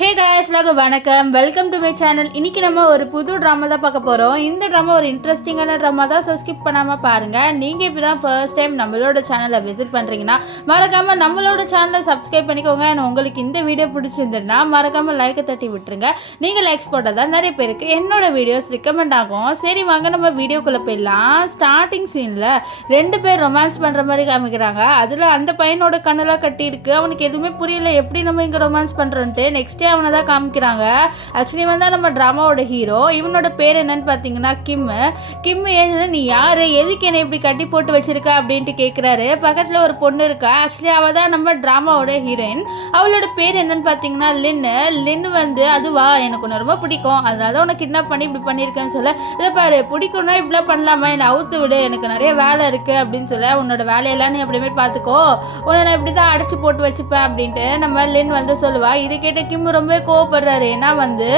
Hey guys எல்லாருக்கும் வணக்கம், welcome to my channel. இன்றைக்கி நம்ம ஒரு புது ட்ராமா தான் பார்க்க போகிறோம். இந்த ட்ராமா ஒரு இன்ட்ரெஸ்டிங்கான ட்ராமா தான், ஸோ ஸ்கிப் பண்ணாமல் பாருங்கள். நீங்கள் இப்போ தான் ஃபர்ஸ்ட் டைம் நம்மளோட சேனலை விசிட் பண்ணுறீங்கன்னா மறக்காமல் நம்மளோட சேனலை சப்ஸ்கிரைப் பண்ணிக்கோங்க. உங்களுக்கு இந்த வீடியோ பிடிச்சிருந்ததுன்னா மறக்காமல் லைக்கை தட்டி விட்டுருங்க. நீங்கள் லைக்ஸ் போட்டால் தான் நிறைய பேருக்கு என்னோட வீடியோஸ் ரெக்கமெண்ட் ஆகும். சரி வாங்க நம்ம வீடியோக்குள்ளே போயிடலாம். ஸ்டார்டிங் சீனில் 2 பேர் ரொமான்ஸ் பண்ணுற மாதிரி காமிக்கிறாங்க. அதில் அந்த பையனோட கண்ணெல்லாம் கட்டியிருக்கு. அவனுக்கு எதுவுமே புரியல எப்படி நம்ம இங்கே ரொமான்ஸ் பண்ணுறோன்ட்டு. நெக்ஸ்ட் அவனை தான் காமிக்கிறாங்க. ஆக்சுவலி வந்து நம்ம ட்ராமாவோட ஹீரோ. இவனோட பேர் என்னன்னு பார்த்தீங்கன்னா கிம் ஏஜ்னா நீ யாரு, எதுக்கு என்னை இப்படி கட்டி போட்டு வச்சிருக்க அப்படின்ட்டு கேட்குறாரு. பக்கத்தில் ஒரு பொண்ணு இருக்கா. ஆக்சுவலி அவள் தான் நம்ம ட்ராமாவோட ஹீரோயின். அவளோட பேர் என்னன்னு பார்த்தீங்கன்னா லின்னு வந்து அதுவா எனக்கு ஒன்று ரொம்ப பிடிக்கும், அதனால தான் உனக்கு கிட்னாப் பண்ணி இப்படி பண்ணியிருக்கேன்னு சொல்ல, இதை பாரு பிடிக்கும்னா இப்படிலாம் பண்ணலாமா, என்னை அவுத்து விடு, எனக்கு நிறைய வேலை இருக்குது அப்படின்னு சொல்ல, உன்னோட வேலையெல்லாம் நீ அப்படியே பார்த்துக்கோ, உன்னை நான் இப்படி தான் அடைச்சி போட்டு வச்சுப்பேன் அப்படின்ட்டு நம்ம லின் வந்து சொல்லுவா. இதை கேட்ட கிம் ரொம்ப கோவப்படுறாரு. ஏன்னா வந்து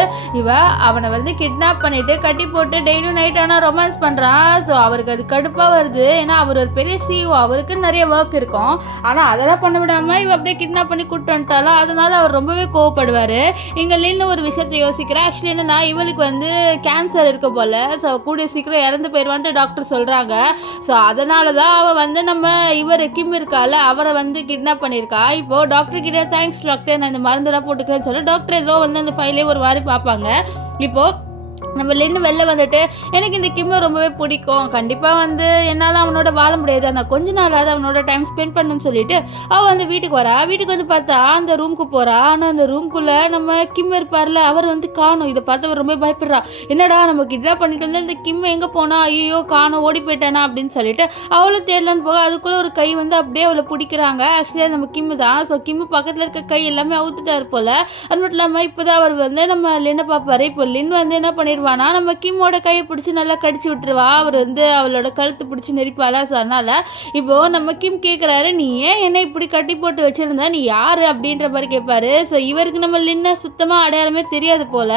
அவனை வந்து கிட்னாப் பண்ணிட்டு கட்டி போட்டு டெய்லியும் நைட் ஆனால் ரொமான்ஸ் பண்ணுறான். ஸோ அவருக்கு அது கடுப்பாக வருது. ஏன்னா அவர் ஒரு பெரிய சிஓ, அவருக்கு நிறைய ஒர்க் இருக்கும். ஆனால் அதெல்லாம் பண்ண விடாமல் அப்படியே கிட்னாப் பண்ணி கூப்பிட்டு வந்துட்டாலும் அதனால அவர் ரொம்பவே கோவப்படுவார். இங்கே லின்னு ஒரு விஷயத்தை யோசிக்கிறேன். ஆக்சுவலி என்னன்னா இவளுக்கு வந்து கேன்சர் இருக்க போல. ஸோ கூடிய சீக்கிரம் இறந்து போயிடுவான்ட்டு டாக்டர் சொல்கிறாங்க. ஸோ அதனால தான் அவள் வந்து நம்ம கிம் இருக்கால அவரை வந்து கிட்னாப் பண்ணியிருக்கா. இப்போது டாக்டர் கிட்ட தேங்க்ஸ் டாக்டர், நான் இந்த மருந்தெல்லாம் போட்டுக்கிறேன்னு சொல்லி டாக்டர் ஏதோ வந்து அந்த ஃபைலே ஒரு வாரி பார்ப்பாங்க. இப்போது நம்ம லின்னு வெளில வந்துட்டு எனக்கு இந்த கிம்மை ரொம்பவே பிடிக்கும், கண்டிப்பாக வந்து என்னால் அவனோட வாழ முடியாது, ஆனால் கொஞ்ச நாளாவது அவனோட டைம் ஸ்பெண்ட் பண்ணுன்னு சொல்லிட்டு அவள் வந்து வீட்டுக்கு வரா. வீட்டுக்கு வந்து பார்த்தா அந்த ரூமுக்கு போகிறா. ஆனால் அந்த ரூம்குள்ளே நம்ம கிம் இருப்பார்ல அவர் வந்து காணும். இதை பார்த்து அவர் ரொம்ப பயப்படுறா. என்னடா நம்ம கிட்னாப் பண்ணிட்டு வந்து இந்த கிம் எங்கே போனா, ஐயோ காணும், ஓடி போயிட்டானா அப்படின்னு சொல்லிட்டு அவளும் தேடலான்னு போக அதுக்குள்ளே ஒரு கை வந்து அப்படியே அவளை பிடிக்கிறாங்க. ஆக்சுவலியாக நம்ம கிம்மு தான். ஸோ கிம்மு பக்கத்தில் இருக்க கை எல்லாமே அவுத்துட்டாரு போல். அது மட்டும் இல்லாமல் இப்போ தான் அவர் வந்து நம்ம லின்னை பார்ப்பாரு. இப்போ லின் வந்து என்ன பண்ணிடுவானா நம்ம கிம்மோட கையை பிடிச்சி நல்லா கடிச்சு விட்டுருவா. அவர் வந்து அவளோட கழுத்து பிடிச்சி நெரிப்பாளா. ஸோ அதனால் இப்போது நம்ம கிம் கேட்குறாரு, நீ ஏன் என்ன இப்படி கட்டி போட்டு வச்சுருந்தா, நீ யார் அப்படின்ற மாதிரி கேட்பாரு. ஸோ இவருக்கு நம்ம லின்னை சுத்தமாக அடையாளமே தெரியாது போல்.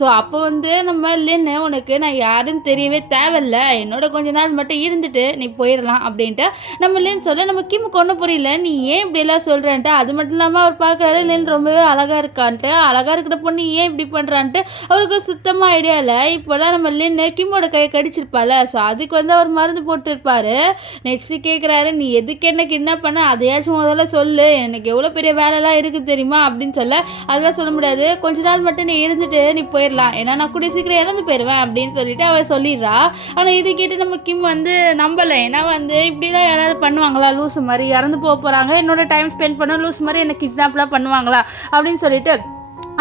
ஸோ அப்போ வந்து நம்ம லின்னு உனக்கு நான் யாருன்னு தெரியவே தேவையில்லை, என்னோட கொஞ்ச நாள் மட்டும் இருந்துட்டு நீ போயிடலாம் அப்படின்ட்டு நம்ம லின் சொல்ல, நம்ம கிம்முக்கு ஒன்றும் புரியல, நீ ஏன் இப்படியெல்லாம் சொல்கிறேன்ட்டு. அது மட்டும் இல்லாமல் அவர் பார்க்குறாரு லின் ரொம்பவே அழகாக இருக்கான்ட்டு, அழகாக இருக்கிற பொண்ணு ஏன் இப்படி பண்ணுறான்ட்டு அவருக்கு சுத்தமாக ஐடியா இல்லை. இப்போலாம் நம்ம லின்னு கிம்மோட கையை கடிச்சிருப்பால. ஸோ அதுக்கு வந்து அவர் மருந்து போட்டுருப்பாரு. நெக்ஸ்ட்டு கேட்குறாரு, நீ எதுக்கு என்ன கிட்னாப் பண்ண, அதையாச்சும் முதல்ல சொல்லு, எனக்கு எவ்வளோ பெரிய வேலைலாம் இருக்குது தெரியுமா அப்படின்னு சொல்ல, அதெல்லாம் சொல்ல முடியாது, கொஞ்ச நாள் மட்டும் நீ இருந்துட்டு நீ போயிடலாம், ஏன்னா நான் கூடிய சீக்கிரம் இறந்து போயிடுவேன் அப்படின்னு சொல்லிட்டு அவள் சொல்லிடுறா. ஆனால் இதை கேட்டு நம்ம கிம் வந்து நம்பலை. ஏன்னா வந்து இப்படிலாம் யாராவது பண்ணுவாங்களா, லூஸ் மாதிரி இறந்து போகிறாங்க, என்னோட டைம் ஸ்பெண்ட் பண்ண லூஸ் மாதிரி எனக்கு கிட்னாப்லாம் பண்ணுவாங்களா அப்படின்னு சொல்லிட்டு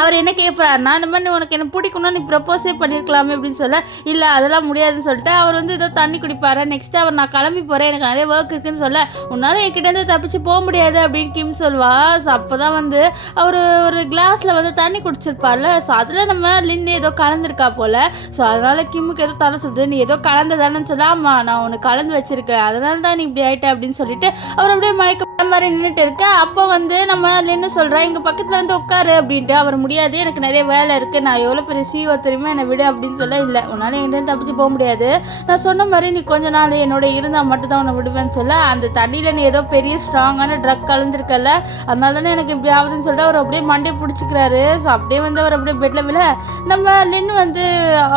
அவர் என்ன கேட்குறாருனா, இந்த மாதிரி உனக்கு என்ன பிடிக்கணும்னு நீ ப்ரப்போஸே பண்ணியிருக்கலாமே அப்படின்னு சொல்ல, இல்லை அதெல்லாம் முடியாதுன்னு சொல்லிட்டு அவர் வந்து ஏதோ தண்ணி குடிப்பார். நெக்ஸ்ட்டு அவர் நான் கிளம்பி போகிறேன், எனக்கு நிறைய ஒர்க் இருக்குதுன்னு சொல்ல, உன்னால் என்கிட்டேருந்து தப்பிச்சு போக முடியாது அப்படின்னு கிம் சொல்வா. ஸோ அப்போ தான் வந்து அவர் ஒரு கிளாஸில் வந்து தண்ணி குடிச்சிருப்பார்ல. ஸோ அதில் நம்ம லின்னு ஏதோ கலந்துருக்கா போல். ஸோ அதனால் கிம்முக்கு ஏதோ தலை சொல்லுது, நீ ஏதோ கலந்ததானு சொல்ல, ஆமாம் நான் உனக்கு கலந்து வச்சுருக்கேன், அதனால தான் நீ இப்படி ஆகிட்ட அப்படின்னு சொல்லிட்டு அவர் அப்படியே மயக்க மாதிரி நின்றுட்டு இருக்க. அப்போ வந்து நம்ம லின்னு சொல்கிறேன், இங்கே பக்கத்தில் வந்து உட்காரு அப்படின்ட்டு. அவர் முடியாது, எனக்கு நிறைய வேலை இருக்குது, நான் எவ்வளோ பெரிய சிஓ தெரியுமா, என்னை விடு அப்படின்னு சொல்ல, இல்லை உன்னால் என்கிட்ட தப்பிச்சு போக முடியாது, நான் சொன்ன மாதிரி நீ கொஞ்ச நாள் என்னோட இருந்தால் மட்டும் தான் உன்னை விடுவேன்னு சொல்ல, அந்த தண்ணியில் நீ ஏதோ பெரிய ஸ்ட்ராங்கான ட்ரக் கலந்துருக்கல, அதனால தானே எனக்கு இப்படி ஆகுதுன்னு சொல்லிட்டு அவர் அப்படியே மண்டே பிடிச்சிக்கிறாரு. ஸோ அப்படியே வந்து அவர் அப்படியே பெட்டில் விழ நம்ம லின்னு வந்து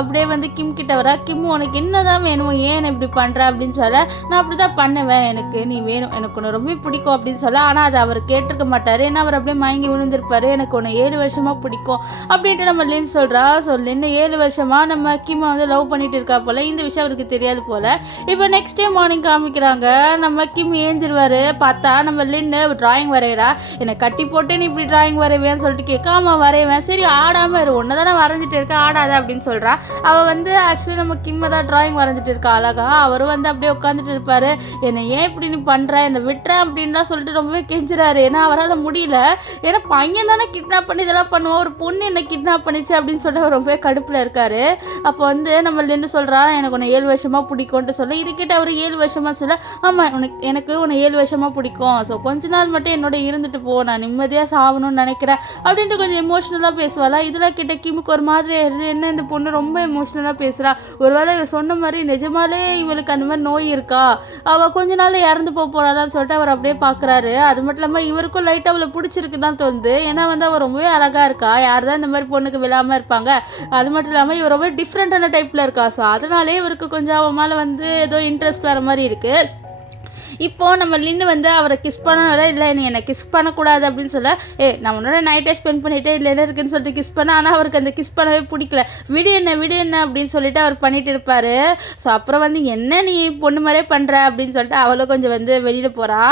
அப்படியே வந்து கிம் கிட்ட வர, கிம் உனக்கு என்ன தான் வேணும், ஏன் இப்படி பண்ணுற அப்படின்னு சொல்ல, நான் அப்படி தான் பண்ணுவேன், எனக்கு நீ வேணும், எனக்கு உன்னை ரொம்ப பிடிக்கும் அப்படின்னு சொல்ல. ஆனால் அதை அவர் கேட்டிருக்க மாட்டார், ஏன்னா அவர் அப்படியே மயங்கி விழுந்திருப்பாரு. எனக்கு உன்னை 7 வருஷமாக பிடிக்கும் அப்படின்ட்டு நம்ம லின் சொல்கிறா. ஸோ லின்னு 7 வருஷமாக நம்ம கிம்மை வந்து லவ் பண்ணிட்டு இருக்கா போல். இந்த விஷயம் அவருக்கு தெரியாது போல். இப்போ நெக்ஸ்ட் டே மார்னிங் காமிக்கிறாங்க. நம்ம கிம் ஏஞ்சிருவார். பார்த்தா நம்ம லின்னு டிராயிங் வரைகிறா. என்னை கட்டி போட்டு நீ இப்படி டிராயிங் வரைவேன்னு சொல்லிட்டு கேட்காம வரைவேன், சரி ஆடாமல் இரு, ஒன்று தானே வரைஞ்சிட்டு இருக்கா, ஆடாத அப்படின்னு சொல்கிறா. அவள் வந்து ஆக்சுவலி நம்ம கிம்மை தான் டிராயிங் வரைஞ்சிட்டு இருக்கா அழகா. அவரும் வந்து அப்படியே உட்காந்துட்டு இருப்பார். என்னை ஏன் இப்படி நீ பண்ணுற, என்னை விட்டுறேன் அப்படின்லாம் சொல்லிட்டு ரொம்பவே கெஞ்சுறாரு. ஏன்னா அவரால் முடியல, ஏன்னா பையன் தானே கிட்னாப் பண்ணி இதெல்லாம் பண்ணுவோம், ஒரு பொண்ணு என்ன கிட்னாப் பண்ணிச்சு அப்படின்னு சொல்லிட்டு அவர் ரொம்பவே கடுப்பில் இருக்காரு. அப்போ வந்து நம்ம நின்று சொல்கிறா, எனக்கு உன்னை 7 வருஷமாக பிடிக்கும்ட்டு சொல்ல, இதுக்கிட்ட அவர் 7 வருஷமாக சொல்ல, ஆமாம் எனக்கு உன்னை 7 வருஷமாக பிடிக்கும், ஸோ கொஞ்ச நாள் மட்டும் என்னோட இருந்துட்டு போ, நான் நிம்மதியாக சாகணும்னு நினைக்கிறேன் அப்படின்ட்டு கொஞ்சம் எமோஷ்னலாக பேசுவாளா. இதெல்லாம் கிட்ட கிமுக்கு ஒரு மாதிரி ஆயிடுது, என்ன இந்த பொண்ணு ரொம்ப எமோஷ்னலாக பேசுகிறா, ஒருவேளை இவ சொன்ன மாதிரி நிஜமாலே இவளுக்கு அந்த மாதிரி நோய் இருக்கா, அவள் கொஞ்ச நாள் இறந்து போகிறாளான்னு சொல்லிட்டு அவர் அப்படியே பார்க்குறாரு. அது மட்டும் இல்லாமல் இவருக்கும் லைட்டாக அவளை பிடிச்சிருக்கு தான் தோணுது. ஏன்னா வந்து அவள் ரொம்பவே அழகாக இருக்கா. யார் தான் இந்த மாதிரி பொண்ணுக்கு விழாமல் இருப்பாங்க. அது மட்டும் இல்லாமல் இவர் ரொம்ப டிஃப்ரெண்ட்டான டைப்பில் இருக்கா. ஸோ அதனாலே இவருக்கு கொஞ்சம் அவன் மேலே வந்து ஏதோ இன்ட்ரெஸ்ட் வர மாதிரி இருக்குது. இப்போது நம்ம லின்னு வந்து அவரை கிஸ் பண்ண இல்லை நீ என்னை கிஸ் பண்ணக்கூடாது அப்படின்னு சொல்ல நான் உன்னோட நைட்டே ஸ்பெண்ட் பண்ணிவிட்டு இல்லை என்ன இருக்குன்னு சொல்லிட்டு கிஸ் பண்ண. ஆனால் அவருக்கு அந்த கிஸ் பண்ணவே பிடிக்கல. விடு என்ன அப்படின்னு சொல்லிட்டு அவர் பண்ணிட்டு இருப்பார். ஸோ அப்புறம் வந்து என்ன நீ பொண்ணு மாதிரியே பண்ணுற அப்படின்னு சொல்லிட்டு அவளும் கொஞ்சம் வந்து வெளியில் போகிறா.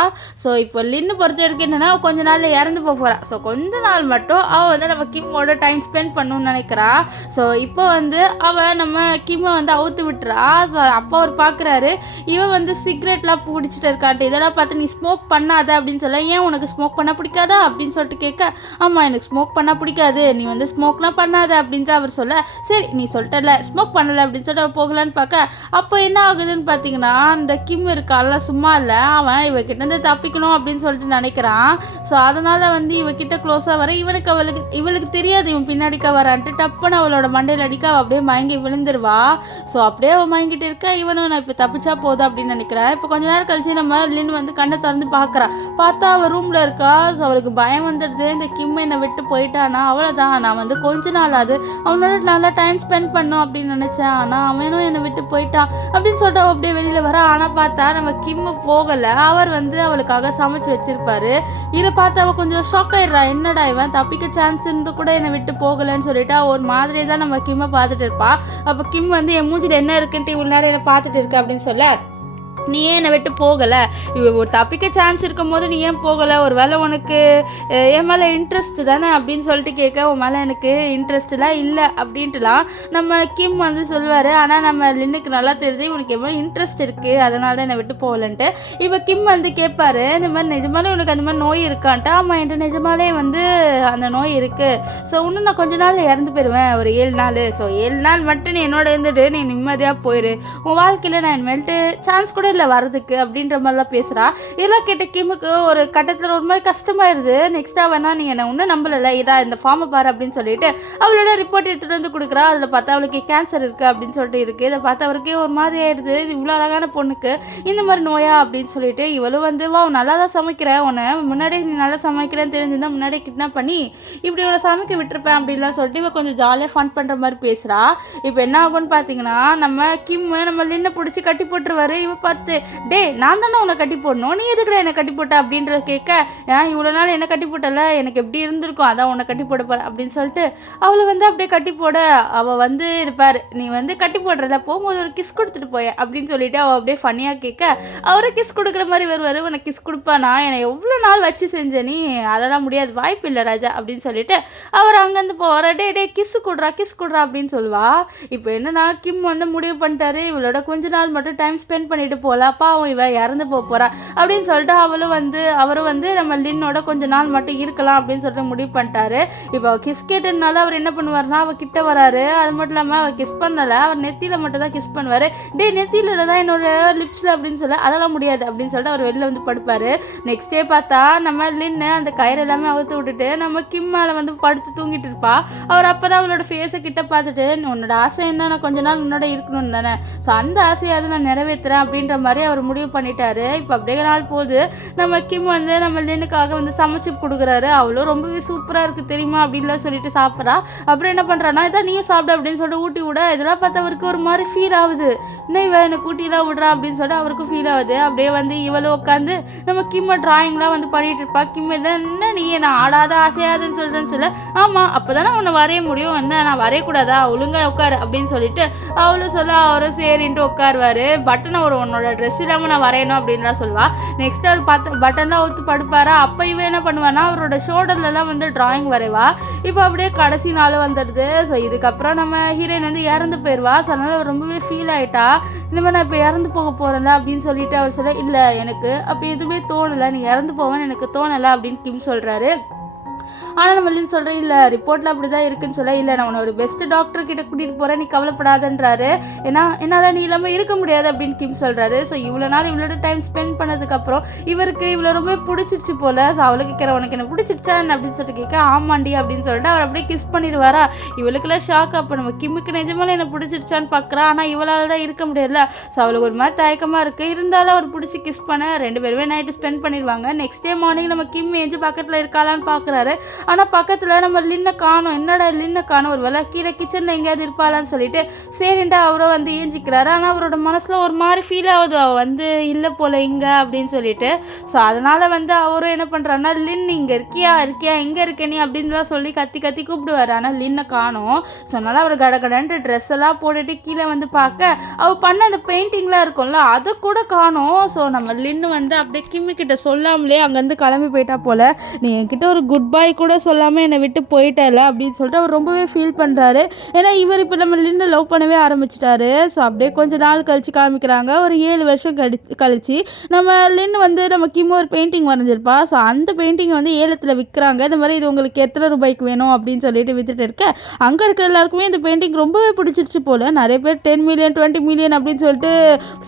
ஸோ இப்போ லின்னு பொறுத்த வரைக்கும் என்னென்னா கொஞ்ச நாளில் இறந்து போகிறா. ஸோ கொஞ்ச நாள் மட்டும் அவள் வந்து நம்ம கிம்மோட டைம் ஸ்பெண்ட் பண்ணணும்னு நினைக்கிறா. ஸோ இப்போ வந்து அவள் நம்ம கிம்மை வந்து அவுத்து விட்டுறா. ஸோ அப்போ அவர் பார்க்குறாரு இவன் வந்து சிகரெட்லாம் பிடிச்சிட்டு இருக்கான்ட்டு. இதெல்லாம் பார்த்து நீ ஸ்மோக் பண்ணாத அப்படின்னு சொல்ல. ஏன் உனக்கு ஸ்மோக் பண்ண பிடிக்காதா அப்படின்னு சொல்லிட்டு கேட்க, ஆமாம் எனக்கு ஸ்மோக் பண்ண பிடிக்காது, நீ வந்து ஸ்மோக்லாம் பண்ணாத அப்படின்ட்டு அவர் சொல்ல, சரி நீ சொல்லிட்டல ஸ்மோக் பண்ணலை அப்படின்னு சொல்லிட்டு போகலான்னு பார்க்க, அப்போ என்ன ஆகுதுன்னு பார்த்தீங்கன்னா அந்த கிம் இருக்கால சும்மா இல்லை, அவன் இவகிட்ட தப்பிக்கணும் அப்படின்னு சொல்லிட்டு நினைக்கிறான். ஸோ அதனால் வந்து இவகிட்ட க்ளோஸாக வர இவளுக்கு தெரியாது இவன் பின்னாடிக்க வரான்ட்டு டப்புன்னு அவளோட மண்டையில் அடிக்க அவள் அப்படியே மயங்கி விழுந்துருவா. ஸோ அப்படியே அவள் மயங்கிட்டு இருக்க. இவனும் நான் இப்போ தப்பிச்சா போதும் அப்படின்னு நினைக்கிறேன். இப்போ கொஞ்ச நேரம் கழிச்சு நம்ம லின் வந்து கண்ணை திறந்து பார்க்குறா. பார்த்தா அவள் ரூமில் இருக்கா. ஸோ அவளுக்கு பயம் வந்துடுது. இந்த கிம் என்னை விட்டு போயிட்டானா அவ்வளோதான், நான் வந்து கொஞ்ச நாள் அது அவனோட நல்லா டைம் ஸ்பெண்ட் பண்ணும் அப்படின்னு நினச்சேன். ஆனால் அவனும் என்னை விட்டு போயிட்டான் அப்படின்னு சொல்லிட்டு அவள் அப்படியே வெளியில் வர. ஆனால் பார்த்தா நம்ம கிம்மு போகலை. அவர் வந்து அவளுக்காக சமைச்சு வச்சிருப்பாரு. இதை பார்த்து அவள் கொஞ்சம் ஷாக் ஆயிடுறா. என்னடா இவன் தப்பிக்க சான்ஸ் இருந்து கூட என்னை விட்டு போகலைன்னு சொல்லிட்டு ஒரு மாதிரியே தான் நம்ம கிம்மை பார்த்துட்டு இருப்பா. அப்போ கிம் வந்து என் மூஞ்சில் என்ன இருக்குன்ட்டு இவ்வளோ நேரம் என்னை பார்த்துட்டு இருக்கு அப்படின்னு சொல்ல, நீ ஏன் என்னை விட்டு போகலை, ஒரு தப்பிக்க சான்ஸ் இருக்கும் போது நீ ஏன் போகலை, ஒரு வேளை உனக்கு என் மேலே இன்ட்ரெஸ்ட் தானே அப்படின்னு சொல்லிட்டு கேட்க, உன் மேலே எனக்கு இன்ட்ரெஸ்ட்லாம் இல்லை அப்படின்ட்டுலாம் நம்ம கிம் வந்து சொல்லுவார். ஆனால் நம்ம லின்னுக்கு நல்லா தெரியுது உனக்கு எவ்வளோ இன்ட்ரெஸ்ட் இருக்குது, அதனால தான் என்னை விட்டு போகலன்ட்டு. இப்போ கிம் வந்து கேட்பாரு, இந்த மாதிரி நிஜமாலே உனக்கு அந்த மாதிரி நோய் இருக்கான்ட்டு. ஆமாம் என்கிட்ட நிஜமாலே வந்து அந்த நோய் இருக்குது. ஸோ இன்னும் நான் கொஞ்ச நாள் இறந்து போயிடுவேன், ஒரு 7 நாள். ஸோ 7 நாள் மட்டும் நீ என்னோட இருந்துட்டு நீ நிம்மதியாக போயிரு, உன் வாழ்க்கையில் நான் இனிமேல்ட்டு சான்ஸ் கூட வரதுக்கு அப்படின்ற மாதிரிலாம் பேசுகிறா. இதெல்லாம் கேட்ட கிமுக்கு ஒரு கட்டத்தில் ஒரு மாதிரி கஷ்டமாயிருது. நெக்ஸ்ட்டாக வேணா நீ என்னை ஒன்றும் நம்பலை, இதா இந்த ஃபார்மை பாரு அப்படின்னு சொல்லிட்டு அவளோட ரிப்போர்ட் எடுத்துகிட்டு வந்து கொடுக்குறா. அதில் பார்த்தா அவளுக்கு கேன்சர் இருக்குது அப்படின்னு சொல்லிட்டு இருக்குது. இதை பார்த்து அவருக்கே ஒரு மாதிரி ஆயிடுது, இது இவ்வளோ அழகான பொண்ணுக்கு இந்த மாதிரி நோயா அப்படின்னு சொல்லிட்டு. இவளும் வந்து வா நல்லா தான் சமைக்கிறேன், உன்னை முன்னாடி நீ நல்லா சமைக்கிறேன்னு தெரிஞ்சுருந்தா முன்னாடி கிட்னாப் பண்ணி இப்படி உன்னை சமைக்க விட்டுருப்பேன் அப்படின்லாம் சொல்லிட்டு இவள் கொஞ்சம் ஜாலியாக ஃபன் பண்ணுற மாதிரி பேசுகிறா. இப்போ என்ன ஆகும்னு பார்த்தீங்கன்னா நம்ம கிம் நம்ம லின்னை பிடிச்சி கட்டி போட்டுருவாரு. இவ பார்த்து, டே நான் தானே உன்னை கட்டி போடணும், நீ எதுக்குடா என்னை கட்டி போட்ட அப்படின்றத கேட்க, இவ்வளோ நாள் என்ன கட்டி போட்டல எனக்கு எப்படி இருந்திருக்கும், அதான் உன்னை கட்டி போட போற அப்படின்னு சொல்லிட்டு அவளை வந்து அப்படியே கட்டி போட, அவள் வந்து இருப்பார், நீ வந்து கட்டி போடுறத போகும்போது ஒரு கிஸ் கொடுத்துட்டு போய அப்படின்னு சொல்லிட்டு அவள் அப்படியே ஃபன்னியாக கேட்க, அவரை கிஸ் கொடுக்குற மாதிரி வருவார். உனக்கு கிஸ் கொடுப்பானா, என்னை எவ்வளோ நாள் வச்சு செஞ்ச நீ, அதெல்லாம் முடியாது, வாய்ப்பு இல்லை ராஜா அப்படின்னு சொல்லிட்டு அவர் அங்கேருந்து போகிற. டே கிஸ் கொடுறா அப்படின்னு சொல்லுவா. இப்போ என்னன்னா கிம் வந்து முடிவு பண்ணிட்டாரு இவளோட கொஞ்ச நாள் மட்டும் டைம் ஸ்பெண்ட் பண்ணிட்டு போகலாம், பாவம் இவ இறந்து போகிறா அப்படின்னு சொல்லிட்டு அவரும் வந்து நம்ம லின்னோட கொஞ்ச நாள் மட்டும் இருக்கலாம் அப்படின்னு சொல்லிட்டு முடிவு பண்ணிட்டாரு. இப்போ கிஸ் கேட்டதுனால அவர் என்ன பண்ணுவார்னா அவ கிட்ட வராரு. அது மட்டும் இல்லாமல் அவர் கிஸ் பண்ணலை, அவர் நெத்தியில் மட்டும் தான் கிஸ் பண்ணுவார். நெத்தியில் தான் என்னோட லிப்ஸில் அப்படின்னு சொல்ல, அதெல்லாம் முடியாது அப்படின்னு சொல்லிட்டு அவர் வெளில வந்து படுப்பார். நெக்ஸ்ட் டே பார்த்தா நம்ம லின்னு அந்த கயிறு எல்லாமே அவுத்து விட்டுட்டு நம்ம கிம் மேலே வந்து படுத்து தூங்கிட்டு இருப்பா. அவர் அப்போ தான் அவளோட ஃபேஸை கிட்ட பார்த்துட்டு, உன்னோட ஆசை என்ன, நான் கொஞ்ச நாள் உன்னோட இருக்கணும் தானே, ஸோ அந்த ஆசையாவது நான் நிறைவேற்றுறேன் அப்படின்ற மாதிரி அவர் முடிவு பண்ணிட்டாரு. இப்போ அப்படியே நாள் போகுது. நம்ம கிம் வந்து நம்ம லின்னுக்காக வந்து சமைச்சு கொடுக்குறாரு. அவளும் ரொம்பவே சூப்பராக இருக்குது தெரியுமா அப்படின்லாம் சொல்லிட்டு சாப்பிட்றா. அப்புறம் என்ன பண்ணுறான்னா இதான் நீயும் சாப்பிட அப்படின்னு சொல்லிட்டு ஊட்டி விட, இதெல்லாம் பார்த்து அவருக்கு ஒரு மாதிரி ஃபீல் ஆகுது, இன்னும் இவ எனக்கு ஊட்டிலாம் விடுறா அப்படின்னு சொல்லிட்டு அவருக்கும் ஃபீல் ஆகுது. அப்படியே வந்து இவளும் உட்காந்து நம்ம கிம்மை ட்ராயிங்லாம் வந்து பண்ணிட்டு இருப்பா. கிம் என்ன நீ நான் ஆடாத ஆசையாதுன்னு சொல்கிறேன்னு சொல்ல, ஆமாம் அப்போ தானே உன்னை வரைய முடியும், என்ன நான் வரையக்கூடாதா, ஒழுங்காக உட்காரு அப்படின்னு சொல்லிட்டு அவளும் சொல்ல, அவரும் சரின்ட்டு உட்காருவார். பட்டனை ஒரு உன்னோட ட்ரெஸ் இல்லாமல் நான் வரையணும் அப்படின்லாம் சொல்லுவா. நெக்ஸ்ட் அவர் பட்டன்லாம் ஊற்றி படுப்பாரா. அப்போ இவன் என்ன பண்ணுவான்னா அவரோட ஷோல்டர்லலாம் வந்து ட்ராயிங் வரைவா. இப்போ அப்படியே கடைசி நாள் வந்துடுது. ஸோ இதுக்கப்புறம் நம்ம ஹீரோயின் வந்து இறந்து போயிடுவா. ஸோ அதனால் அவர் ரொம்பவே ஃபீல் ஆகிட்டா. இனிமேல் நான் இப்போ இறந்து போக போகிறேன்ல அப்படின்னு சொல்லிட்டு அவர் சொல்ல, இல்லை எனக்கு அப்படி எதுவுமே தோணலை, நீ இறந்து போவேன்னு எனக்கு தோணலை அப்படின்னு கிம் சொல்கிறாரு. ஆனால் நம்ம லின் சொல்கிறேன் இல்லை ரிப்போர்ட்டில் அப்படி தான் இருக்குன்னு சொல்ல இல்லை நான் உன்னை ஒரு பெஸ்ட் டாக்டர் கிட்ட கூட்டிகிட்டு போகிறேன் நீ கவலைப்படாதன்றாரு. ஏன்னா என்னால் நீ இல்லாமல் இருக்க முடியாது அப்படின்னு கிம் சொல்கிறாரு. ஸோ இவ்வளோ நாள் இவளோட டைம் ஸ்பெண்ட் பண்ணதுக்கப்புறம் இவருக்கு இவ்வளோ ரொம்ப பிடிச்சிருச்சு போல். ஸோ அவளுக்கு கேட்குற உனக்கு என்ன பிடிச்சிருச்சா அப்படின்னு சொல்லிட்டு கேட்க ஆமாண்டி அப்படின்னு சொல்லிட்டு அவர் அப்படியே கிஸ் பண்ணிடுவாரா. இவளுக்குலாம் ஷாக். அப்போ நம்ம கிம்முக்கு நிஜமால என்ன பிடிச்சிருச்சான்னு பார்க்குறா. ஆனால் இவளால் தான் இருக்க முடியல. ஸோ அவளுக்கு ஒரு மாதிரி தயக்கமாக இருக்குது. இருந்தாலும் அவர் பிடிச்சி கிஸ் பண்ண 2 பேருமே நைட்டு ஸ்பெண்ட் பண்ணிடுவாங்க. நெக்ஸ்ட் டே மார்னிங் நம்ம கிம் ஏஞ்சி பக்கத்தில் இருக்காளான்னு பார்க்குறாரு. ஆனால் பக்கத்தில் நம்ம லின்னை காணோம். என்னடா லின்னை காணோம், ஒரு வேளை கீழே கிச்சனில் எங்கேயாவது இருப்பாளான்னு சொல்லிட்டு சரின்ட்டு அவரும் வந்து ஏஞ்சிக்கிறாரு. ஆனால் அவரோட மனசில் ஒரு மாதிரி ஃபீல் ஆகுது, அவள் வந்து இல்லை போல இங்கே அப்படின்னு சொல்லிட்டு. ஸோ அதனால் வந்து அவரும் என்ன பண்ணுறாருன்னா லின் இங்கே இருக்கியா எங்கே இருக்க நீ அப்படின்லாம் சொல்லி கத்தி கத்தி கூப்பிடுவார். ஆனால் லின்னை காணோம். ஸோ அதனால் அவர் கடகடன்ட்டு ட்ரெஸ் எல்லாம் போட்டுட்டு கீழே வந்து பார்க்க அவள் பண்ண அந்த பெயிண்டிங்லாம் இருக்கும்ல அதை கூட காணோம். ஸோ நம்ம லின்னு வந்து அப்படியே கிம்மிக்கிட்ட சொல்லாமலே அங்கேருந்து கிளம்பி போயிட்டா போல். நீ என்கிட்ட ஒரு குட் பாய் கூட சொல்லாமல் என்னை விட்டு போயிட்டல அப்படின்னு சொல்லிட்டு அவர் ரொம்பவே ஃபீல் பண்ணுறாரு. ஏன்னா இவர் இப்போ நம்ம லின்னு லவ் பண்ணவே ஆரம்பிச்சிட்டாரு. ஸோ அப்படியே கொஞ்சம் நாள் கழிச்சு காமிக்கிறாங்க. ஒரு 7 வருஷம் கழிச்சு நம்ம லின்னு வந்து நம்ம கிம் ஒரு பெயிண்டிங் வரைஞ்சிருப்பா. ஸோ அந்த பெயிண்டிங்கை வந்து ஏலத்தில் விற்கிறாங்க. இந்த மாதிரி இது உங்களுக்கு எத்தனை ரூபாய்க்கு வேணும் அப்படின்னு சொல்லிட்டு வித்துட்டு இருக்க அங்கே இருக்கிற எல்லாருக்குமே இந்த பெயிண்டிங் ரொம்பவே பிடிச்சிருச்சு போல். நிறைய பேர் 10 மில்லியன் 20 மில்லியன் அப்படின்னு சொல்லிட்டு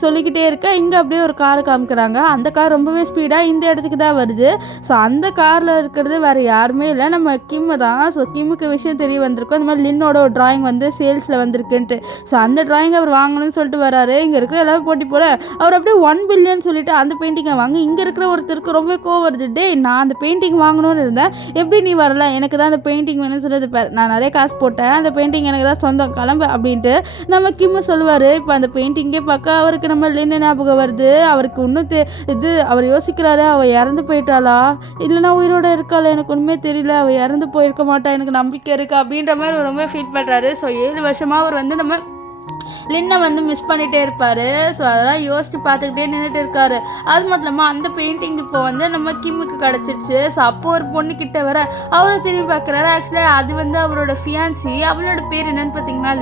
சொல்லிக்கிட்டே இருக்க இங்கே அப்படியே ஒரு காரை காமிக்கிறாங்க. அந்த கார் ரொம்பவே ஸ்பீடாக இந்த இடத்துக்கு தான் வருது. ஸோ அந்த காரில் இருக்கிறது வேறு யாருமே இல்லை, நம்ம கிம்மு தான். ஸோ கிம்முக்கு விஷயம் தெரிய வந்திருக்கும். இந்த மாதிரி லின்னோட ஒரு ட்ராயிங் வந்து சேல்ஸில் வந்திருக்குன்ட்டு. ஸோ அந்த ட்ராயிங் அவர் வாங்கணும்னு சொல்லிட்டு வராரு. இங்கே இருக்கிற எல்லாரும் போட்டி போல அவர் அப்படியே 1 பில்லியன் சொல்லிட்டு அந்த பெயிண்டிங்கை வாங்க. இங்கே இருக்கிற ஒருத்தருக்கு ரொம்ப கோவம் வருது. டே நான் அந்த பெயிண்டிங் வாங்கணும்னு இருந்தேன், எப்படி நீ வரல, எனக்கு தான் அந்த பெயிண்டிங் வேணும்னு சொல்லிட்டு நான் நிறைய காசு போட்டேன், அந்த பெயிண்டிங் எனக்கு தான் சொந்தம், கிளம்பு அப்படின்ட்டு நம்ம கிம்மு சொல்லுவார். இப்போ அந்த பெயிண்டிங்கே பார்க்க அவருக்கு நம்ம லின்னு ஞாபகம் வருது. அவருக்கு இன்னும் இது அவர் யோசிக்கிறாரு, அவள் இறந்து போயிட்டாளா இல்லைனா உயிரோட இருக்காளா எனக்கு ஒன்றுமே தெரியல, அவள் இறந்து போயிருக்க மாட்டா எனக்கு நம்பிக்கை இருக்குது அப்படின்ற மாதிரி ரொம்ப ஃபீல் பண்ணுறாரு. ஸோ 7 வருஷமாக அவர் வந்து நம்ம லின்னை வந்து மிஸ் பண்ணிகிட்டே இருப்பார். ஸோ அதெல்லாம் யோசிச்சு பார்த்துக்கிட்டே நின்றுட்டு இருக்காரு. அது மட்டும் இல்லாமல் அந்த பெயிண்டிங் இப்போ வந்து நம்ம கிம்முக்கு கிடச்சிருச்சு. ஸோ அப்போது ஒரு பொண்ணுக்கிட்ட வர அவரை திரும்பி பார்க்குறாரு. ஆக்சுவலி அது வந்து அவரோட ஃபியான்சி. அவளோட பேர் என்னன்னு பார்த்தீங்கன்னா